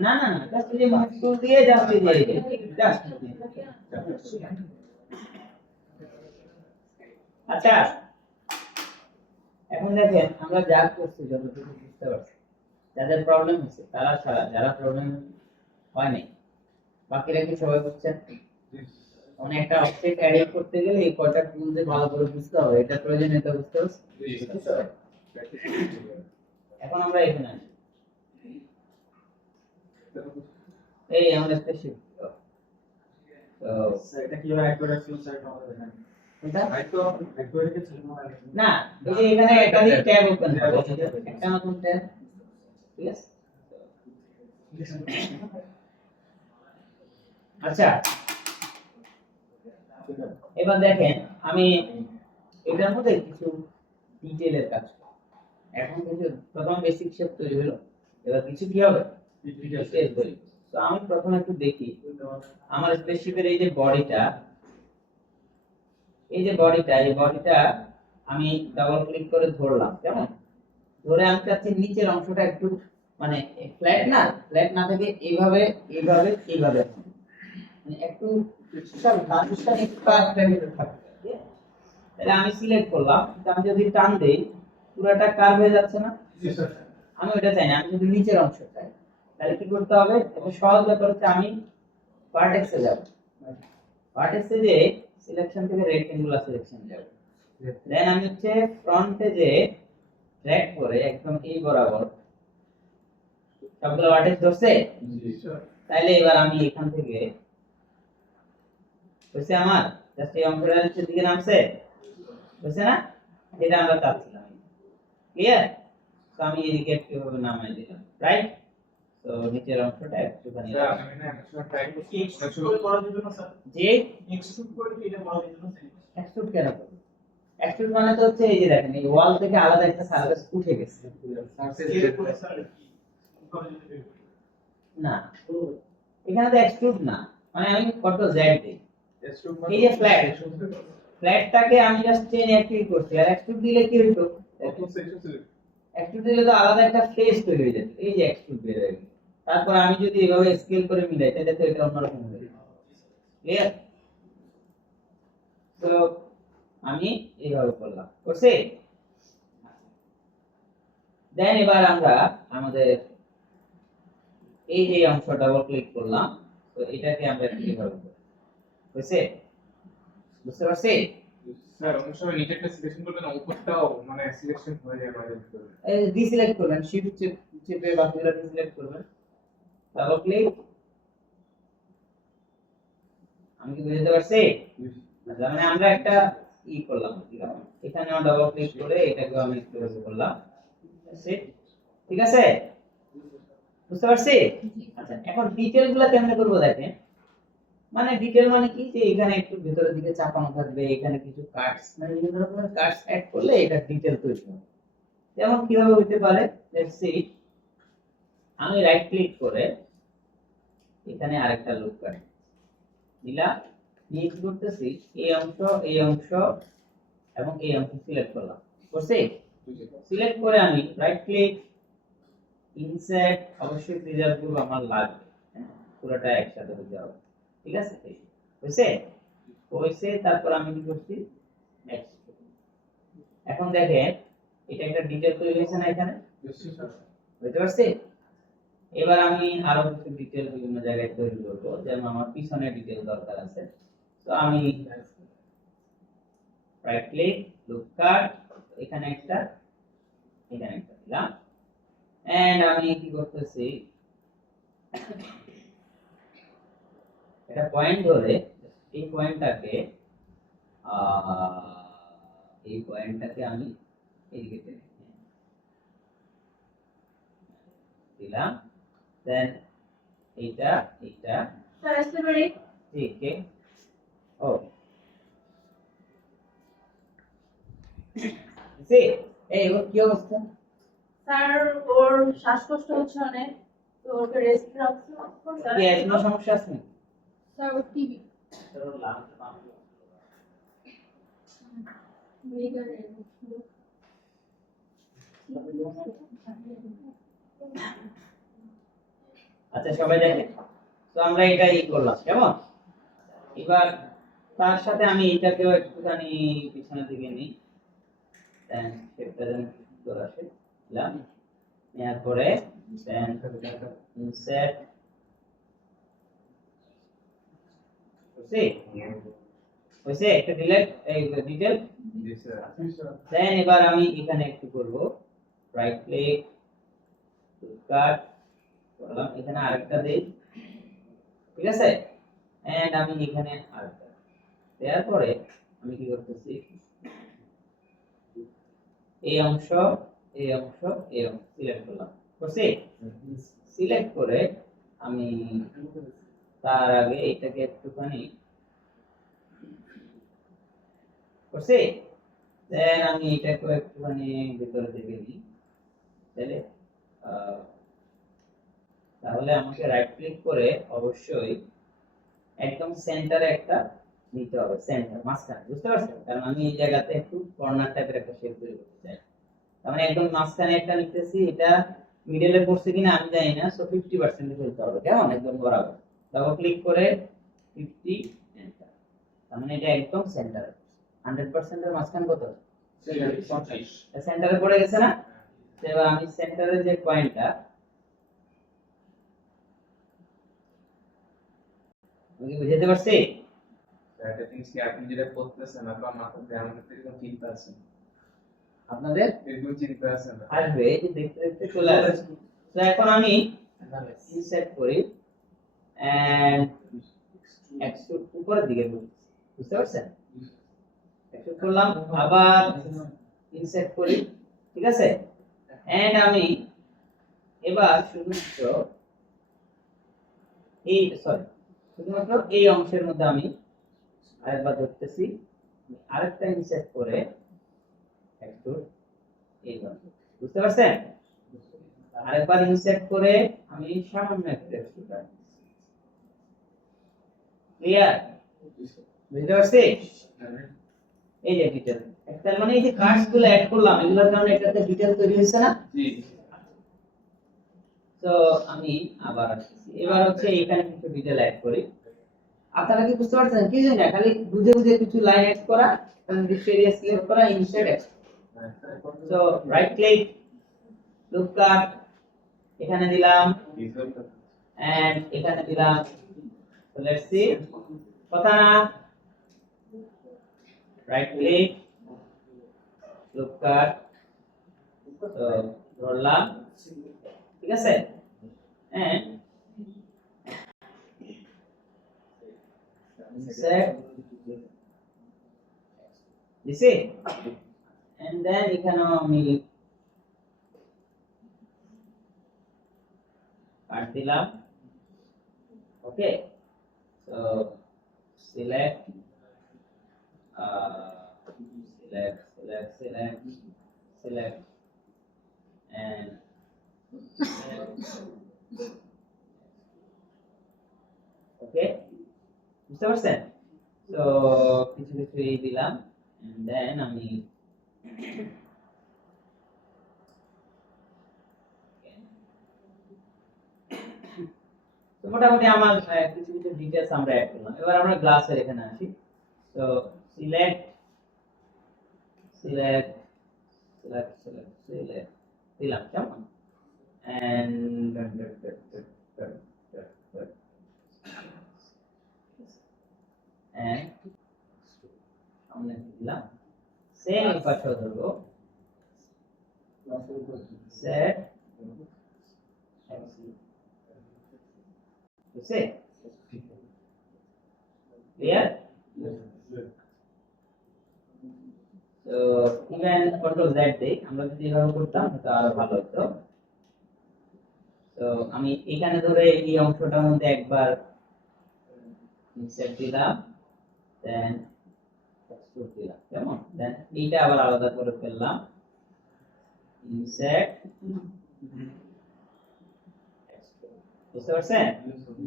না না না জাস্ট এই যে মুভ টুল দিয়ে জাস্ট এই যে জাস্ট আচ্ছা এখন দেখেন আমরা যা করছি যতটুকু বুঝতে পারছি, যাদের প্রবলেম হচ্ছে তারা ছাড়া যারা প্রবলেম হয়নি বাকিরা কি সবাই বুঝছেন? মানে একটা অবজেক্ট অ্যাড করতে গেলে এই কয়টা টুল যে ভালো করে বুঝতে হবে, এটা প্রয়োজনীয়তা বুঝতে পারছি। এখন আমরা এখানে আসি, এই আমাদের একটা শিফট তো স্যার এটা কিভাবে অ্যাড করে রাখছিলাম স্যার এটা আমাদের দেখান এটা অ্যাড করে রেখেছিলাম না এই যে এখানে একাধিক ট্যাব ওপেন হবে, একটা নতুন ট্যাব, ঠিক আছে? আচ্ছা এবার দেখেন আমি এটার মধ্যে কিছু ডিটেইলের কাজ করব। এখন কিছু প্রথম বেসিক শেপ তৈরি হলো, এবার কিছু কি হবে ডিটেইলস তৈরি করব। তো আমি প্রথমে একটু দেখি আমার স্পেসশিপের এই যে বডিটা, এই বডিটা আমি ডাবল ক্লিক করে ধরলাম, কেমন ধরে আমি চাচ্ছি নিচের অংশটা একটু মানে ফ্ল্যাট না থেকে এইভাবে এইভাবে এইভাবে মানে একটু সব কার্ভটা একটু কার্ভ থাকে। তাহলে আমি সিলেক্ট করলাম, কিন্তু আমি যদি টান দেই পুরোটা কার্ভ হয়ে যাচ্ছে না, আমি ওটা চাই না, আমি যদি নিচের অংশ চাই তাহলে কি করতে হবে? এটা সহজ ব্যাপার হচ্ছে আমি ভার্টেক্সে যাব, ভার্টেক্সে যে সিলেকশন থেকে রেক্টেঙ্গুলার সিলেকশন যাব, দেন আমি হচ্ছে ফ্রন্টে যে ড্র্যাগ করে একদম এই বরাবর সবগুলো ভার্টেক্স ধরছে। তাহলে এবার আমি এখান থেকে হইছে আমার জাস্ট এই অংশটা নিচের দিকে নামছে, হইছে না? এটা আমরা চাচ্ছিলাম, ক্লিয়ার? তো আমি এদিকে একটু ভাবে নামাই দিলাম, রাইট? তো নিচের অংশটা একটুখানি স্যার আমি না একটা ট্রাই করছি এক্সট্রুড করে করা যেত না স্যার? যে এক্সট্রুড করে কি এটা করা যেত না স্যার? এক্সট্রুড কেন করব? এক্সট্রুড মানে তো হচ্ছে এই যে দেখেন এই ওয়াল থেকে আলাদা একটা সারফেস উঠে গেছে এর করে স্যার কি করা যেত? না, এখানে তো এক্সট্রুড না, মানে আমি কন্ট্রোল জেড দেই, এই যে ফ্ল্যাটটাকে আমি জাস্ট চেইন অ্যাক্টিভ করছি, আর এক্সট্রুড দিলে কি হইতো? এক্সট্রুড দিলে তো আলাদা একটা ফেস তৈরি হয়ে যেত, এই যে এক্সট্রুড বের হয়ে গেল। তারপর আমি যদি এভাবে স্কেল করে মিলাই তাহলে তো এটা অন্যরকম হয়ে যাবে, ক্লিয়ার? তো আমি এইভাবে করলাম, করছি। দেন এবার আমরা আমাদের এই যে অংশ ডাবল ক্লিক করলাম, তো এটাকে আমরা কিভাবে করব, বুঝছে? বুঝতে পারছি? স্যার অনেক সময় নিচেরটা সিলেকশন করলে না উপরটাও মানে সিলেকশন হয়ে যায় মাঝে মধ্যে। এই ডিসিলেক্ট করবেন, শিফট চেপে বাকিগুলো ডিসিলেক্ট করবেন, ডাবল ক্লিক। আমি কি বুঝতে পারছি? আচ্ছা, মানে আমরা একটা ই করলাম, এখানে আমরা ডাবল ক্লিক করে এটাকে আমি একটু করলাম, ঠিক আছে? বুঝতে পারছি? আচ্ছা, এখন ডিটেইল গুলো কেমনে করব দেখেন। মানে ডিটেইল মানে কি, যে এখানে একটু ভিতরের দিকে চাপানো থাকবে, এখানে কিছু কাটস মানে বিভিন্ন রকমের কাটস অ্যাড করলে এটা ডিটেইল তৈরি হবে। যেমন কিভাবে হইতে পারে, লেটস সি, আমি রাইট ক্লিক করে এখানে আরেকটা লুক কাট দিলাম, নিয়ে কি করতেছি এই অংশ এবং এই অংশ সিলেক্ট করলাম, করছি? সিলেক্ট করে আমি রাইট ক্লিক ইনসার্ট, অবশ্যই প্রিজার্ভ করব, আমার লাগবে, হ্যাঁ, পুরোটা একসাথে হতে হবে, ঠিক আছে? হইছে? হইছে, তারপর আমি কি করছি নেক্সট। এখন দেখেন এটা একটা ডিটেইল তৈরি হয়েছে না এখানে, বুঝতে পারছি? এবার আমি আরো কিছু ডিটেইল বিভিন্ন জায়গায় তৈরি করব, যেমন আমার পিছনে ডিটেইল দরকার আছে। তো আমি রাইট ক্লিক লুক কাট, এখানে একটা দিলাম, এন্ড আমি কি করতেছি এটা পয়েন্ট ধরে এই পয়েন্টটাকে আমি এদিকে টেনে দিলাম, দেন এইটা স্যার আসতে পারি? ঠিক আছে। ও সে এই ওর কি অবস্থা? স্যার ওর শ্বাসকষ্ট হচ্ছে অনেক, তো ওকে রেস্ট রাখছো স্যার। কি এখনো সমস্যা আছে নাকি? স্যার ও টিভি তোর লাঞ্চ পাম। মেগারে আচ্ছা সবাই দেখে, তো আমরা এটা ই করলাম, কেমন? এবার তার সাথে আমি এটাকেও একটুখানি পিছনের দিকে নিই, দেন শেপটা যেন সুন্দর আসে, দিলাম, নেওয়ার পরে দেন ইনসার্ট করছি, হইছে একটা ডিলেট এই ডিটেইল। দেন এবার আমি এখানে একটু করব, রাইট ক্লিক কাট করলাম, এখানে আরেকটা দেই, ঠিক আছে? এন্ড আমি এখানে আরেকটা দেওয়ার পরে আমি কি করতেছি, এই অংশ সিলেক্ট করলাম, করছি? সিলেক্ট করে আমি তার আগে এটাকে একটুখানি করছি, দেন আমি এটাকে একটুখানি ভিতরে দিকে নিই, তাহলে তাহলে আমাকে রাইট ক্লিক করে অবশ্যই একদম সেন্টারে একটা নিতে হবে, সেন্টার মাঝখানে, বুঝতে পারছেন? কারণ আমি এই জায়গাতে একটু কর্নার টাইপের একটা শেপ তৈরি করতে চাই। তার মানে একদম মাঝখানে একটা নিতেছি, এটা মিডলে পড়ছে কিনা আমি জানি না, সো 50% এ ফেলতে হবে, কেমন? একদম বরাবর ডাবল ক্লিক করে 50 এন্টার। তার মানে এটা একদম সেন্টারে, 100% এর মাঝখানে কত? 50 সেন্টারে পড়ে গেছে না? তো এবার আমি সেন্টারে যে পয়েন্টটা, আমি কি বুঝাতে পারছি? একটা জিনিস কি আপনি যেটা করতেছেন আপনার মাথাতে আমাদের তো এরকম চিন্তা আছে, আপনাদের এরকম চিন্তা আছে না? আসবে, এই যে দেখতে দেখতে চলে আসবে। তো এখন আমি ইনসার্ট করি এন্ড এক্সট্রুড উপরের দিকে করছি, বুঝতে পারছেন? এক্সট্রুড করলাম, আবার ইনসার্ট করি, ঠিক আছে? এন্ড আমি এবার শুধুমাত্র এই অংশের মধ্যে আমি আরেকবার ধরতেছি, আরেকটা ইনসার্ট করে এক্সট্রুড এইবার, বুঝতে পারছেন? আরেকবার ইনসার্ট করে আমি সামান্য একটা এক্সট্রুড রাখছি। ক্লিয়ার? বুঝতে পারছি? এই যে ডিটেইল, তার মানে এই যে কার্ডস গুলো অ্যাড করলাম, এগুলোর কারণে এটাতে ডিটেইল তৈরি হয়েছে না? জি তো আমি আবার আসছি, এবার হচ্ছে এখানে কিছু ডিটেইল অ্যাড করি। আপনারা কি বুঝতে পারছেন? কি জানি না, খালি বুঝে বুঝে কিছু লাইন অ্যাড করা, ডিসপ্লে এরিয়া সিলেক্ট করা, insert X. So right click, look cut, এখানে দিলাম এন্ড এখানে দিলাম। সো লেটস সি, কথা না, রাইট ক্লিক, লুক কাট, তো ধরলাম, ঠিক আছে? এন্ড ইনসার্ট দিছি, এন্ড দেন এখানে আমি কাট দিলাম। Okay, so select select and okay, বুঝতে পারছেন? তো কিছু কিছু এই দিলাম and then আমি তো মোটামুটি আমার কিছু কিছু ডিটেইলস আমরা অ্যাড করলাম। এবার আমরা গ্লাসের এখানে আসি। তো সিলেক্ট দিলাম, কেমন? and সামনে দিলাম, সেম এই পাশে ধরবো, সেট বুঝছে? ক্লিয়ার? তো ইভেন কন্ট্রোল জেড দেই, আমরা যদি এভাবে করতাম তো আরো ভালো হতো। তো আমি এখানে ধরে এই অংশটার মধ্যে একবার ইনসার্ট দিলাম, দেন এক্সট্রুড দিলাম, কেমন? দেন এইটা আবার আলাদা করে ফেললাম, ইনসার্ট, বুঝতে পারছেন?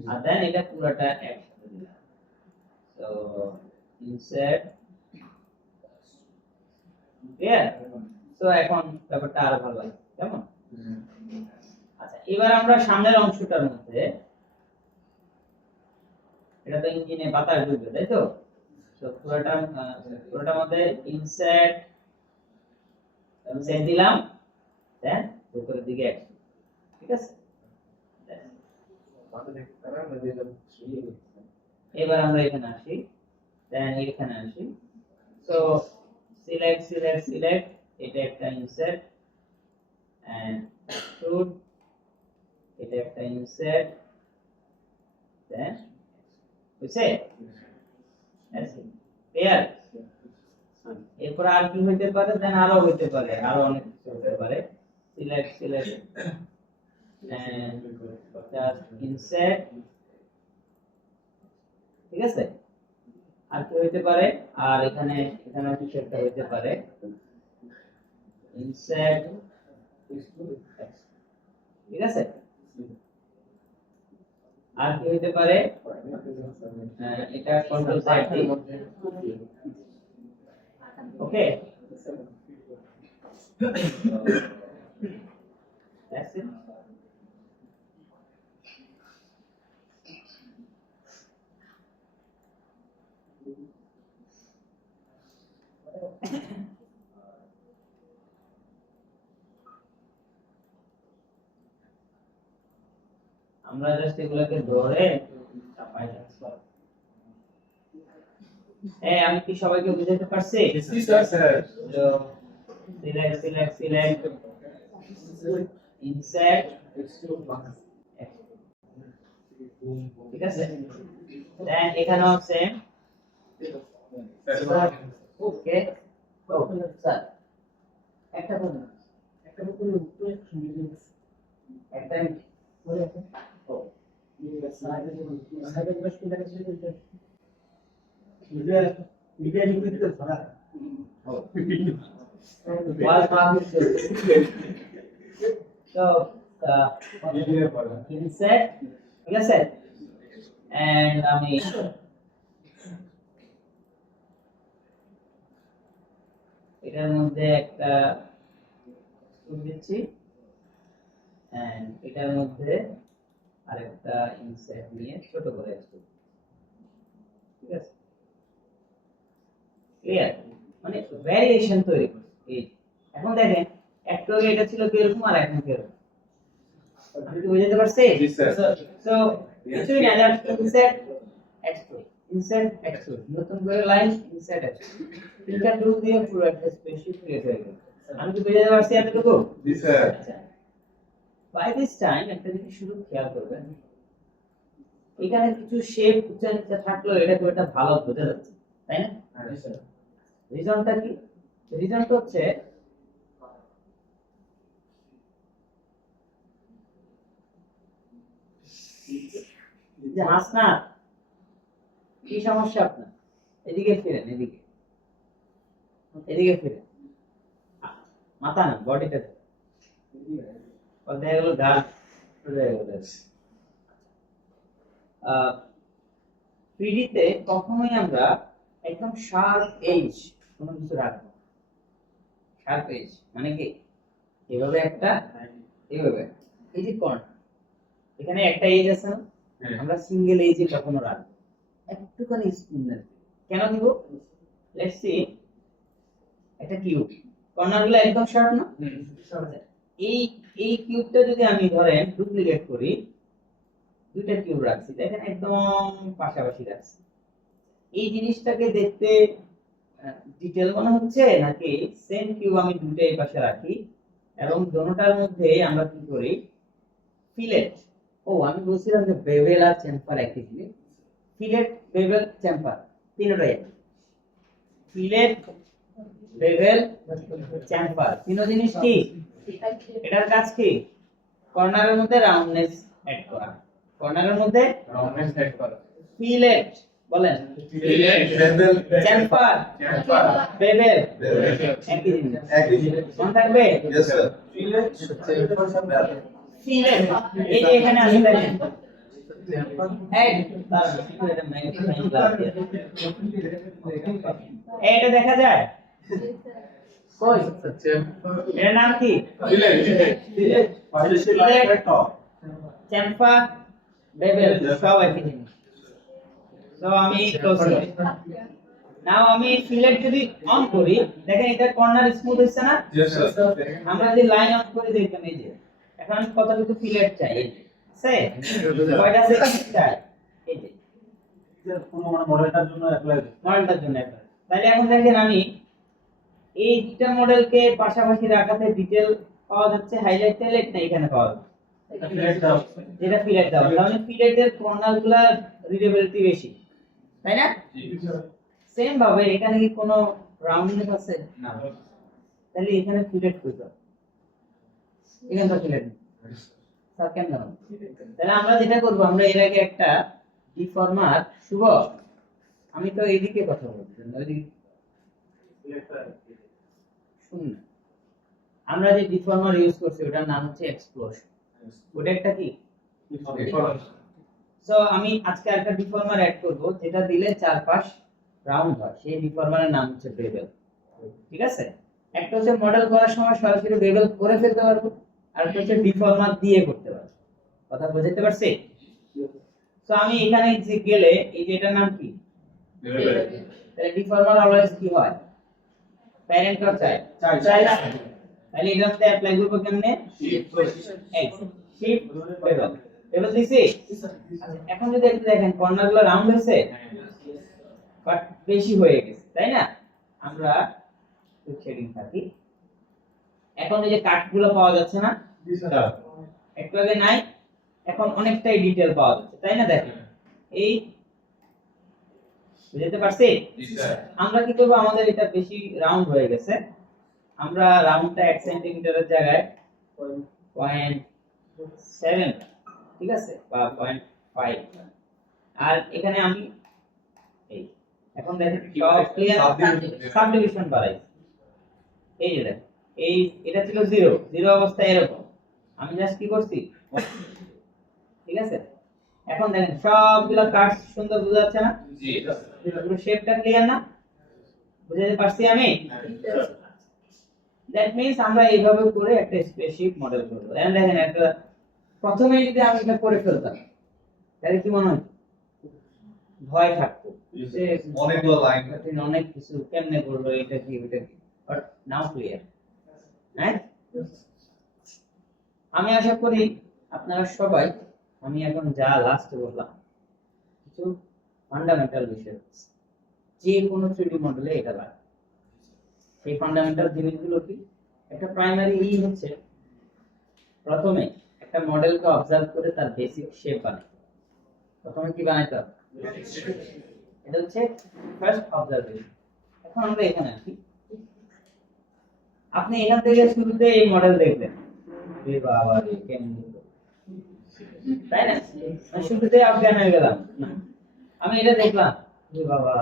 আর দেন এটা পুরোটা একসাথে দিলাম। তো ইনসার্ট, ক্লিয়ার? তো এখন ব্যাপারটা আরো ভালো লাগে, কেমন? আচ্ছা, এবার আমরা সামনের অংশটার মধ্যে, এটা তো ইঞ্জিনে বাতাস ঢুকবে, তাই তো? তো পুরোটার মধ্যে ইনসার্ট দিলাম, দেন উপরের দিকে একশো, ঠিক আছে? এবার আমরা এখানে আসি, দেন এখানে আসি। তো সিলেক্ট, এটা একটা ইনসার্ট এন্ড এক্সট্রুড, এটা একটা ইনসার্ট, দেন বুঝছে? ক্লিয়ার? এরপর আর কি হইতে পারে? দেন আরো হইতে পারে, আরো অনেক কিছু হইতে পারে। সিলেক্ট এন্ড জাস্ট ইনসার্ট, ঠিক আছে? আর কি হইতে পারে? আর এখানে কিছু একটা হইতে পারে, ইনসার্ট, ঠিক আছে? আর কি হতে পারে এটা control Z okay that's it আমরা জাস্ট এগুলোকে ধরে চাপাই যাচ্ছি আমি কি সবাইকে বুঝাতে পারছি জি স্যার তো সিলেক্ট ইনসার্ট ঠিক আছে দেন এখানেও সেম ওকে স্যার একটা বলুন একটা So, insert, ঠিক আছে? And আমি এটার মধ্যে একটা দিচ্ছি and এটার মধ্যে আরেকটা ইনসার্ট নিয়ে ছোট করে আসছি ঠিক আছে ক্লিয়ার মানে ভ্যারিয়েশন তৈরি করছি এই এখন দেখেন একটু আগে এটা ছিল কিরকম আর এখন কিরকম আমি কি বুঝাতে পারছি জি স্যার সো কিছুই না জাস্ট ইনসার্ট এক্সট্রুড নতুন করে লাইন ইনসার্ট এক্সট্রুড তিনটা টুল দিয়ে পুরো একটা স্পেসিফিক ক্রিয়েট হয়ে গেল আমি কি বুঝাতে পারছি এতটুকু জি স্যার বাই দিস টাইম একটা জিনিস শুধু খেয়াল করবেন এখানে কিছু শেপ উচ্চা নিচে থাকলো এটা খুব একটা ভালো বোঝা যাচ্ছে তাই না জি স্যার রিজনটা কি রিজনটা হচ্ছে যে হাসনাত কি সমস্যা আপনার এদিকে ফিরেন এদিকে এদিকে ফিরেন মাথা না বডিটা দেখা গেল গা দেখা গেল 3D তে কখনোই আমরা একদম শার্প এজ কোনো কিছু রাখবো শার্প এজ মানে কি এভাবে একটা এভাবে এই যে কর্নার এখানে একটা এজ আছে না আমরা সিঙ্গেল এজে কখনো রাখবো একটুখানি স্মুথনেস কেন দিব লেটস সি একটা কিউব কর্নার গুলো একদম শার্প না এই এই কিউবটা যদি আমি ধরেন ডুপ্লিকেট করি দুইটা কিউব রাখছি দেখেন একদম পাশাপাশি রাখছি এই জিনিসটাকে দেখতে ডিটেইল মনে হচ্ছে নাকি সেম কিউব আমি দুইটাই পাশে রাখি এবং দোনোটার মধ্যে আমরা কি করি ফিলেট আমি বলছিলাম যে বেভেল আর চেম্পার একই জিনিস ফিলেট বেভেল চেম্পার তিনটাই ফিলেট বেভেল চেম্পার তিন জিনিস কি এটার কাজ কি কর্নারের মধ্যে রাউন্ডনেস এড করা কর্নারের মধ্যে রাউন্ডনেস সেট করা ফিলেট বলেন ফিলেট বেভেল চেম্পার বেভেল একই জিনিস মনে থাকবে Yes, sir. ফিলেট এই যে এখানে আছে দেখেন এই দাঁড়ান একটু এটা ম্যাগনিফাইং গ্লাস দিয়ে এটা দেখা যায় কই এর নাম কি ফিলেট ফিলেট চেম্পার বেভেল সব একই জিনিস তো আমি ক্লোজ করি নাও আমি ফিলেট যদি অন করি দেখেন এটা কর্নার স্মুথ হচ্ছে না Yes, sir. আমরা যদি লাইন অন করে দেখবেন এই যে এখন কতটুকু ফিলেট চাই এই যে আছে কয়টা সেকেন্ড চাই এই যে কোনো মানে মডেলটার জন্য অ্যাপ্লাই মডেলটার জন্য একটা তাহলে এখন দেখেন আমি এই দুটা মডেলকে পাশাপাশি রাখাতে ডিটেইল পাওয়া যাচ্ছে হাইলাইট টাইলাইট না এখানে পাওয়া যাচ্ছে যেটা ফিলেট দেওয়া তাহলে ফিলেটের কর্নারগুলো রিডেবিলিটি বেশি তাই না সেম ভাবে এখানে কি কোনো রাউন্ডনেস আছে না তাহলে এখানে ফিলেট করতে হবে এখানে তো ফিলেট স্যার কেন না তাহলে আমরা যেটা করব আমরা এর আগে একটা ডিফর্মার শুভ আমি তো এইদিকে কথা বলছি ওইদিকে শুনুন আমরা যে ডিফর্মার ইউজ করছি ওটার নাম হচ্ছে এক্সপ্লোশন ওটা একটা কি সো আমি আজকে একটা ডিফর্মার অ্যাড করব যেটা দিলে চারপাশ রাউন্ড হয়, সেই ডিফর্মারের নাম হচ্ছে বেভেল। ঠিক আছে, একটা হচ্ছে মডেল করার সময় সরাসরি বেভেল করে ফেলতে পারবো, আর একটা হচ্ছে ডিফর্মার দিয়ে করতে পারবো। কথা বুঝতে পারছি? তো আমি এখানে যে গেলে এই যে এটার নাম কি, তাহলে ডিফর্মার অলওয়েজ কি হয়, প্যারেন্ট আর চাইল্ড, তাহলে এটা মধ্যে অ্যাপ্লাই করব কেমনে, শিফট বেভেল। বেভেল দিছি। আচ্ছা, এখন যদি একটু দেখেন কর্নারগুলো রাউন্ড হয়েছে বাট বেশি হয়ে গেছে, তাই না? আমরা শেডিং থাকি। এখন এই যে কাটগুলো পাওয়া যাচ্ছে না, একটু আগে নাই, এখন অনেকটাই ডিটেইল পাওয়া যাচ্ছে, তাই না? দেখেন এই বুঝতে পারছি। আমরা কি করব, আমাদের এটা বেশি রাউন্ড হয়ে গেছে, আমরা রাউন্ডটা 1 সেন্টিমিটারের জায়গায় 0.7, ঠিক আছে, বা 0.5, আর এখানে আমি এই এখন দেখেন সব ক্লিয়ার, সাবডিভিশন বাড়াই। এই যে দেখেন এই এটা ছিল 0 অবস্থায় এরকম, আমি জাস্ট কি করছি, ঠিক আছে। এখন দেখেন সবগুলা কাট সুন্দর বোঝা যাচ্ছে না, পুরো শেপটা ক্লিয়ার না, বুঝতে পারছি আমি? দ্যাট মিন্স আমরা এইভাবে করে একটা স্পেসিফিক মডেল করব। এখন দেখেন একটা প্রথমে যদি আমি এটা করে ফেলতাম তাহলে কি মনে হয়, ভয় থাকতো যে অনেকগুলো লাইন, অনেক কিছু কেমনে করবো, এটা কি ওটা কি, বাট নাও ক্লিয়ার। হ্যাঁ, আমি আশা করি আপনারা সবাই, আমি এখন যা লাস্ট বললাম কিছু ফান্ডামেন্টাল বিষয়, যে কোনো 3D মডেলে এটা লাগে। এই ফান্ডামেন্টাল জিনিসগুলো কি, একটা প্রাইমারি হচ্ছে প্রথমে একটা মডেলকে অবজার্ভ করে তার বেসিক শেপ বানাতে হবে। প্রথমে কি বানাইতে হবে, এটা হচ্ছে ফার্স্ট অবজারভেশন। এখন আমরা এখানে আসি, আপনি এখান থেকে শুরুতে এই মডেল দেখলেন, এ বাবা রে কেমন, তাই না? আমি শুরুতে অজ্ঞান হয়ে গেলাম, না আমি এটা দেখলাম, এ বাবা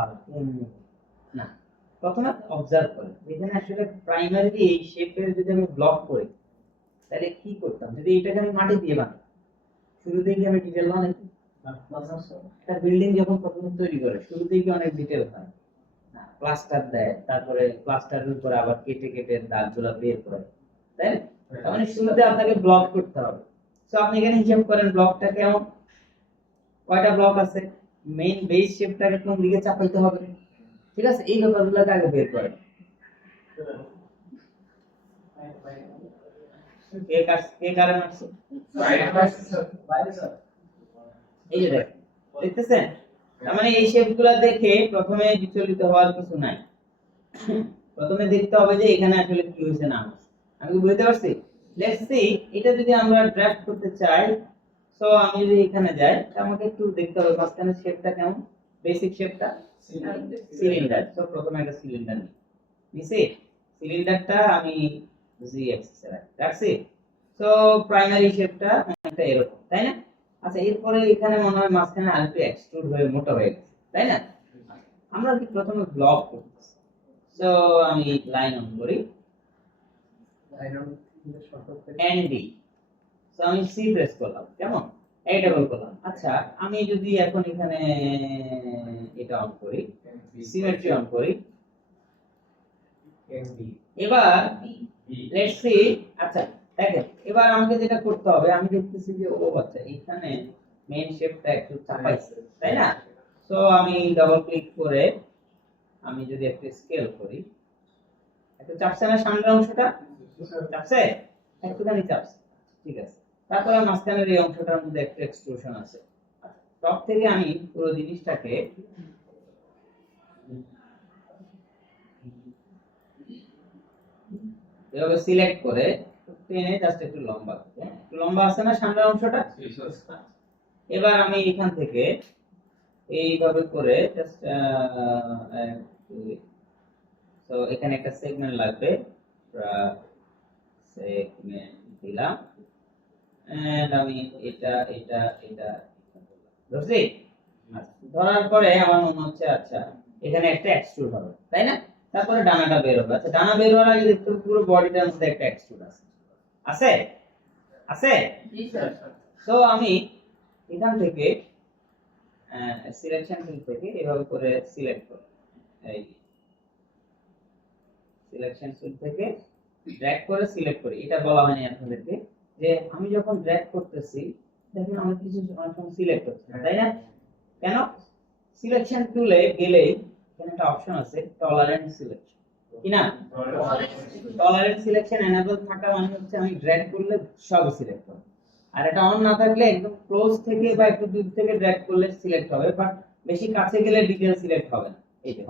না, প্রথমে অবজার্ভ করেন এখানে আসলে প্রাইমারিলি এই শেপের যদি আমি ব্লক করি তাহলে কি করতাম, যদি এটাকে আমি মাটি দিয়ে বানাই, শুরুতেই কি আমি ডিটেল বানাই? একটা বিল্ডিং যখন প্রথমে তৈরি করে শুরুতেই কি অনেক ডিটেল হয় না, প্লাস্টার দেয়, তারপরে প্লাস্টারের উপর আবার কেটে কেটে দাগগুলো বের করে, তাই না? তার মানে শুরুতে আপনাকে ব্লক করতে হবে। সো আপনি এখানে হিসাব করেন ব্লকটা কেমন, কয়টা ব্লক আছে, মেইন বেস শেপটাকে কোন দিকে চাপাইতে হবে, ঠিক আছে, এই ব্যাপারগুলোকে আগে বের করেন। কে কারণ আছে, এই যে দেখেন, দেখতেছেন? তার মানে এই শেপগুলো দেখে প্রথমে বিচলিত হওয়ার কিছু নাই, প্রথমে দেখতে হবে যে এখানে আসলে কি হয়েছে না হয়েছে। আমি কি বুঝতে পারছি? লেটস সি, এটা যদি আমরা ড্রাফট করতে চাই, সো আমি যদি এখানে যাই, আমাকে একটু দেখতে হবে মাঝখানে শেপটা কেমন, বেসিক শেপটা সিলিন্ডার। সো প্রথমে একটা সিলিন্ডার নিছি, সিলিন্ডারটা আমি জি অ্যাক্সিস এ রাখছি। সো প্রাইমারি শেপটা একটা এরকম, তাই না? আচ্ছা, এরপরে এখানে মনে হয় মাঝখানে আরেকটু এক্সট্রুড হয়ে মোটা হয়ে গেছে, তাই না? আমরা কি প্রথমে ব্লক করতেছি, সো আমি লাইন অন করি, এনডি, সো আমি সি প্রেস করলাম, কেমন এই ডাবল করলাম। আচ্ছা, আমি যদি এখন এখানে এটা অন করি, সিমেট্রি অন করি, এবার লেটস সি, আচ্ছা দেখেন এবার আমাকে যেটা করতে হবে, আমি দেখতেছি যে ও আচ্ছা এখানে মেইন শেপটা একটু চাপাইছে, তাই না? সো আমি ডাবল ক্লিক করে আমি যদি একটু স্কেল করি, একটু চাপছে না সামনের অংশটা, চাপছে একটুখানি চাপছে, ঠিক আছে। তারপরে মাঝখানের এই অংশটার মধ্যে একটু এক্সট্রুশন আছে, টপ থেকে আমি পুরো জিনিসটাকে এভাবে সিলেক্ট করে টেনে জাস্ট একটু লম্বা, একটু লম্বা আছে না সামনের অংশটা। এবার আমি এখান থেকে এইভাবে করে জাস্ট তো এখানে একটা সেগমেন্ট লাগবে, সেগমেন্ট দিলাম, এন্ড আমি এটা এটা এটা ধরছি। ধরার পরে আমার মনে হচ্ছে আচ্ছা এখানে একটা এক্সট্রুড হবে, তাই না? তারপরে ডানাটা বের হবে। আচ্ছা, ডানা বের হওয়ার আগে দেখতে পুরো বডিটার মধ্যে একটা এক্সট্রুড আছে, আছে আছে। সো আমি এখান থেকে সিলেকশন টুল থেকে এভাবে করে সিলেক্ট করো। এই সিলেকশন টুল থেকে ড্র্যাগ করে সিলেক্ট করি। এটা বলা হয়নি আপনাদেরকে যে আমি যখন ড্র্যাগ করতেছি দেখুন আমার কিছু অনেক সময় সিলেক্ট হচ্ছে না, তাই না? কেন? সিলেকশন টুলে গেলেই এখানে একটা অপশন আছে টলারেন্ট সিলেকশন, কি না? টলারেন্ট সিলেকশন এনেবল থাকা মানে হচ্ছে আমি ড্র্যাগ করলে সব সিলেক্ট হবে, আর এটা অন না থাকলে একদম ক্লোজ থেকে বা একটু দূর থেকে ড্র্যাগ করলে সিলেক্ট হবে, বাট বেশি কাছে গেলে ডিটেইল সিলেক্ট হবে না। এই যে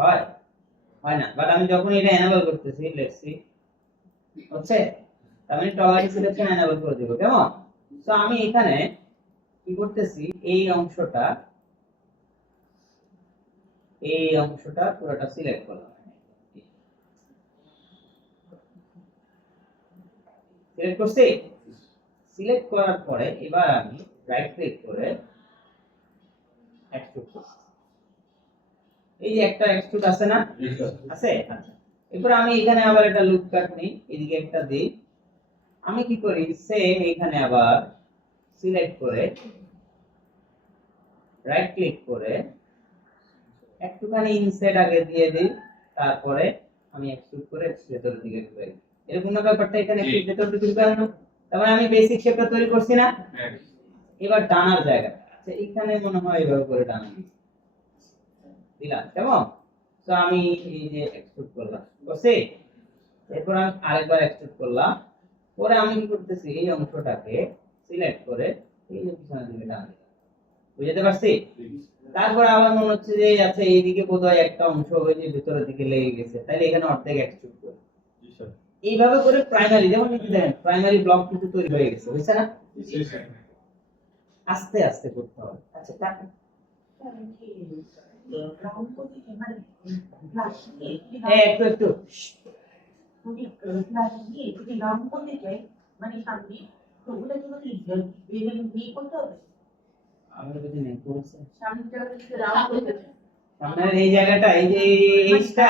হয় না, বাট আমি যখন এটা এনেবল করতেছি, লেটস সি, হচ্ছে তার মানে টলারেন্ট সিলেকশন এনেবল করে দেব, কেমন? সো আমি এখানে কি করতেছি, এই অংশটা পুরোটা সিলেক্ট করলাম। সিলেক্ট করছি। সিলেক্ট করার পরে এবার আমি রাইট ক্লিক করে এক্সট্রুড করছি। এই যে একটা এক্সট্রুড আছে না, আছে? আচ্ছা, এরপর আমি এখানে আবার একটা লুপ কাট নিই, এদিকে একটা দিই। আমি কি করি, সেম এখানে আবার সিলেক্ট করে রাইট ক্লিক করে একটুখানি ইনসাইড আগে দিয়ে দিই, তারপরে আমি এক্সট্রুড করে ভেতরের দিকে ঘুরাই। এরকম না ব্যাপারটা, এখানে একটু ভেতর দিকে ঘুরানো, তার মানে আমি বেসিক শেপটা তৈরি করছি না। এবার ডানার জায়গা, আচ্ছা এখানে মনে হয় এভাবে করে ডানা দিলাম, কেমন? তো আমি এই যে এক্সট্রুড করলাম, বুঝছি? এরপর আমি আরেকবার এক্সট্রুড করলাম, পরে আমি কি করতেছি, এই অংশটাকে সিলেক্ট করে এই যে পিছনের দিকে টান দিলাম, বুঝতে পারছি? তারপর আবার মনে হচ্ছে যে আচ্ছা এইদিকে বোধহয় একটা অংশ ওই যে ভিতরের দিকে লেগে গেছে, তাহলে এখানে অর্ধেক এক্সট্রুড করি। এইভাবে করে প্রাইমারি, যেমন নিচে দেখেন প্রাইমারি ব্লক কিন্তু তৈরি হয়ে গেছে, বুঝছে না? আস্তে আস্তে করতে হবে। আচ্ছা রাউন্ড করতে মানে ক্লাস একটু একটু ক্লাস দিয়ে যদি রাউন্ড করতে চাই মানে সামনে, তো ওগুলোর জন্য কি বিয়ে করতে হবে? আমরা যদি নেই করছে সামনের জায়গাটা যদি রাউন্ড করতে চাই, আপনার এই জায়গাটা, এই যে এইটা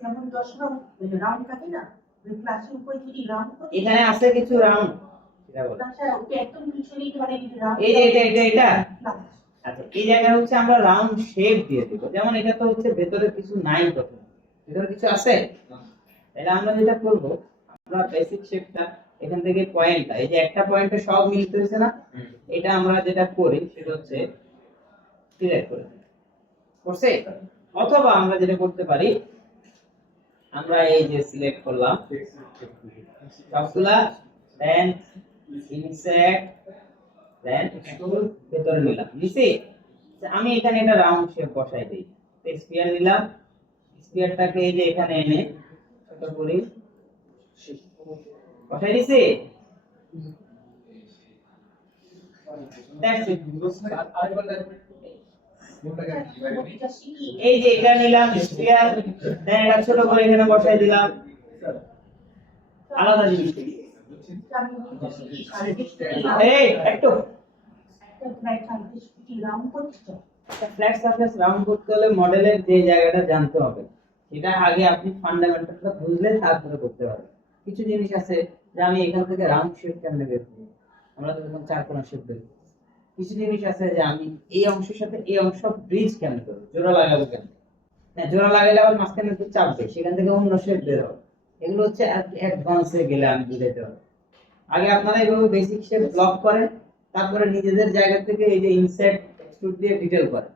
যেমন 10 রাউন্ড থাকে না, ওই ক্লাসের উপরে যদি রাউন্ড করতে এখানে আছে কিছু রাউন্ড, সেটা বলো। আচ্ছা ওটা একদম পিছনেই ধরে রাউন্ড, এই যে এটা আচ্ছা, এই জায়গা হচ্ছে আমরা রাউন্ড শেপ দিয়ে দেব। যেমন এটা তো হচ্ছে ভেতরে কিছু নাই, প্রথমে ভেতরে কিছু আছে, তাহলে আমরা যেটা করব, আমরা বেসিক শেপটা এখান থেকে পয়েন্টটা, এই যে একটা পয়েন্টে সব মিলতে হয়েছে না, এটা আমরা যেটা করি সেটা হচ্ছে সিলেক্ট করে করছে। অথবা আমরা যেটা করতে পারি, আমরা এই যে সিলেক্ট করলাম সবগুলা, দেন ইনসার্ট, দেন এক্সট্রুড, ভেতরে নিলাম, নিছি। আমি এখানে একটা রাউন্ড শেপ বসাই দেই, স্ফিয়ার নিলাম, স্ফিয়ারটাকে এই যে এখানে এনে ছোট করি, বসাই দিছি। এই যে এটা নিলাম স্ফিয়ার, দেন এটা ছোট করে এখানে বসাই দিলাম, আলাদা জিনিস। এই একটু রাউন্ড করতে চাই, ফ্ল্যাট সারফেস রাউন্ড করতে হলে মডেলের যে জায়গাটা জানতে হবে, সেটা আগে আপনি ফান্ডামেন্টালটা বুঝলে তারপরে করতে পারবেন। কিছু জিনিস আছে যে আমি এখান থেকে রাউন্ড শেপ কেমনে বের করব, আমরা তো এরকম চারকোনা শেপ বের করব। কিছু জিনিস আছে যে আমি এই অংশের সাথে এই অংশ ব্রিজ কেমনে করব, জোড়া লাগাবো কেন, হ্যাঁ জোড়া লাগালে আবার মাঝখানে একটু চাপবে, সেখান থেকে অন্য শেপ বের হবে। এগুলো হচ্ছে অ্যাডভান্সে গেলে আমি বুঝাইতে পারবো। আগে আপনারা এইভাবে বেসিক শেপ ব্লক করেন, তারপরে নিজেদের জায়গা থেকে এই যে ইনসার্ট এক্সট্রুড দিয়ে ডিটেইল করেন,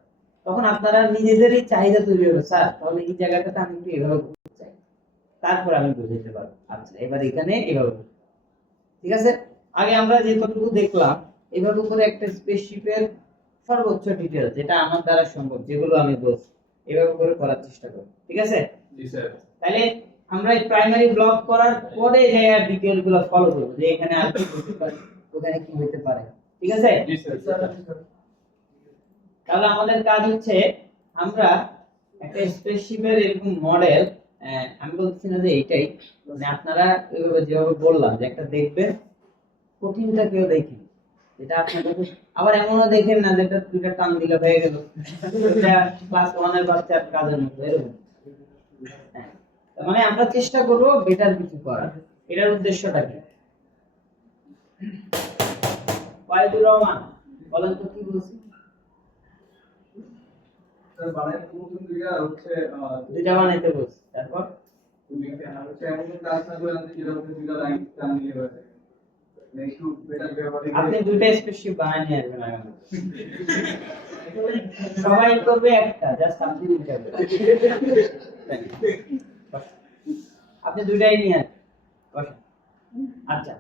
তখন আপনারা নিজেদেরই চাহিদা তৈরি হবে, স্যার তাহলে এই জায়গাটাতে আমি একটু এভাবে করতে চাই, তারপর আমি বুঝাইতে পারবো। আচ্ছা এবার এখানে এভাবে, ঠিক আছে? আগে আমরা যে কতটুকু দেখলাম, এভাবে করে একটা স্পেসশিপের সর্বোচ্চ ডিটেইল যেটা আমার দ্বারা সম্ভব, যেগুলো আমি বলছি এভাবে করে করার চেষ্টা করব, ঠিক আছে? জি স্যার। তাহলে আমরা এই প্রাইমারি ব্লক করার পরে যে ডিটেইল গুলো ফলো করব, যে এখানে আর কি হতে পারে, ওখানে কি হতে পারে, ঠিক আছে? জি স্যার। তাহলে আমাদের কাজ হচ্ছে আমরা একটা স্পেসশিপের এরকম মডেল, আমি বলছি না যে এইটাই, মানে আপনারা যেভাবে বললাম যে একটা দেখবেন, কঠিনটা কেউ দেখেন, যেটা আপনাদের আবার এমনও দেখেন না যেটা দুইটা টান দিলে হয়ে গেল, এটা ক্লাস 1 এর বাচ্চার কাজের মতো এরকম। হ্যাঁ, তার মানে আমরা চেষ্টা করব বেটার কিছু করার। এটার উদ্দেশ্যটা কি? ওয়াইদুর রহমান বলেন তো কি বলছি? স্যার বানাই নতুন দুইটা হচ্ছে দুইটা বানাইতে বলছি, তারপর হচ্ছে এমন কোন কাজ না করে আমি যেটা হচ্ছে দুইটা লাইন টান নিয়ে হয়েছে একটু বেটার ব্যবহার আপনি দুইটা স্পেসশিপ বানাই নিয়ে আসবেন আগামী সবাই করবে একটা, জাস্ট আপনি দুইটা করবেন। আপনি দুইটাই নিয়ে আসবেন, বসেন। আচ্ছা,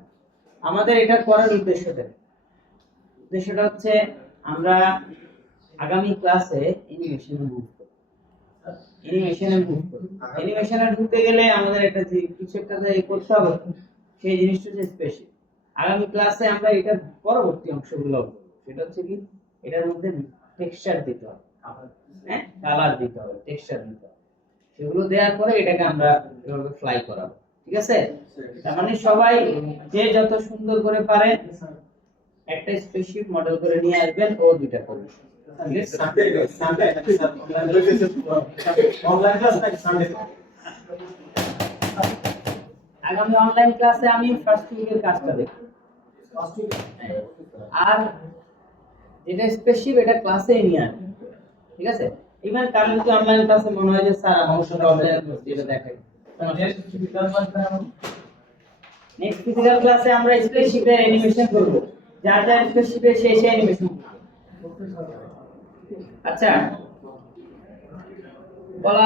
আমাদের এটা করার উদ্দেশ্যটা হচ্ছে আমরা আগামী ক্লাসে অ্যানিমেশনে মুভ করব। অ্যানিমেশনে ঢুকতে গেলে আমাদের একটা যে কিছু একটা যে করতে হবে, সেই জিনিসটা হচ্ছে স্পেশাল। আগামী ক্লাসে আমরা এটার পরবর্তী অংশগুলো করব। সেটা হচ্ছে কি, এটার মধ্যে টেক্সচার দিতে হবে, হ্যাঁ, কালার দিতে হবে, টেক্সচার দিতে হবে। সেগুলো দেওয়ার পরে এটাকে আমরা এভাবে ফ্লাই করাবো, ঠিক আছে? তার মানে সবাই যে যত সুন্দর করে পারে একটা স্পেসশিপ মডেল করে নিয়ে আসবেন, ও দুইটা করবে। অনলাইন ক্লাস নাকি সানডে? আগামী অনলাইন ক্লাসে আমি ফার্স্ট উইকের কাজটা দেখব, আর যেটা স্পেসশিপ এটা ক্লাসে নিয়ে আসবে, ঠিক আছে? ইভেন কাল যদি অনলাইন ক্লাসে মনে হয় যে স্যার আমার সাথে অনলাইন যেটা দেখাই, নেক্সট ফিজিক্যাল ক্লাসে আমরা স্পেসশিপের অ্যানিমেশন করব, যার যার স্পেসশিপে সেই অ্যানিমেশন করব। আচ্ছা, বলা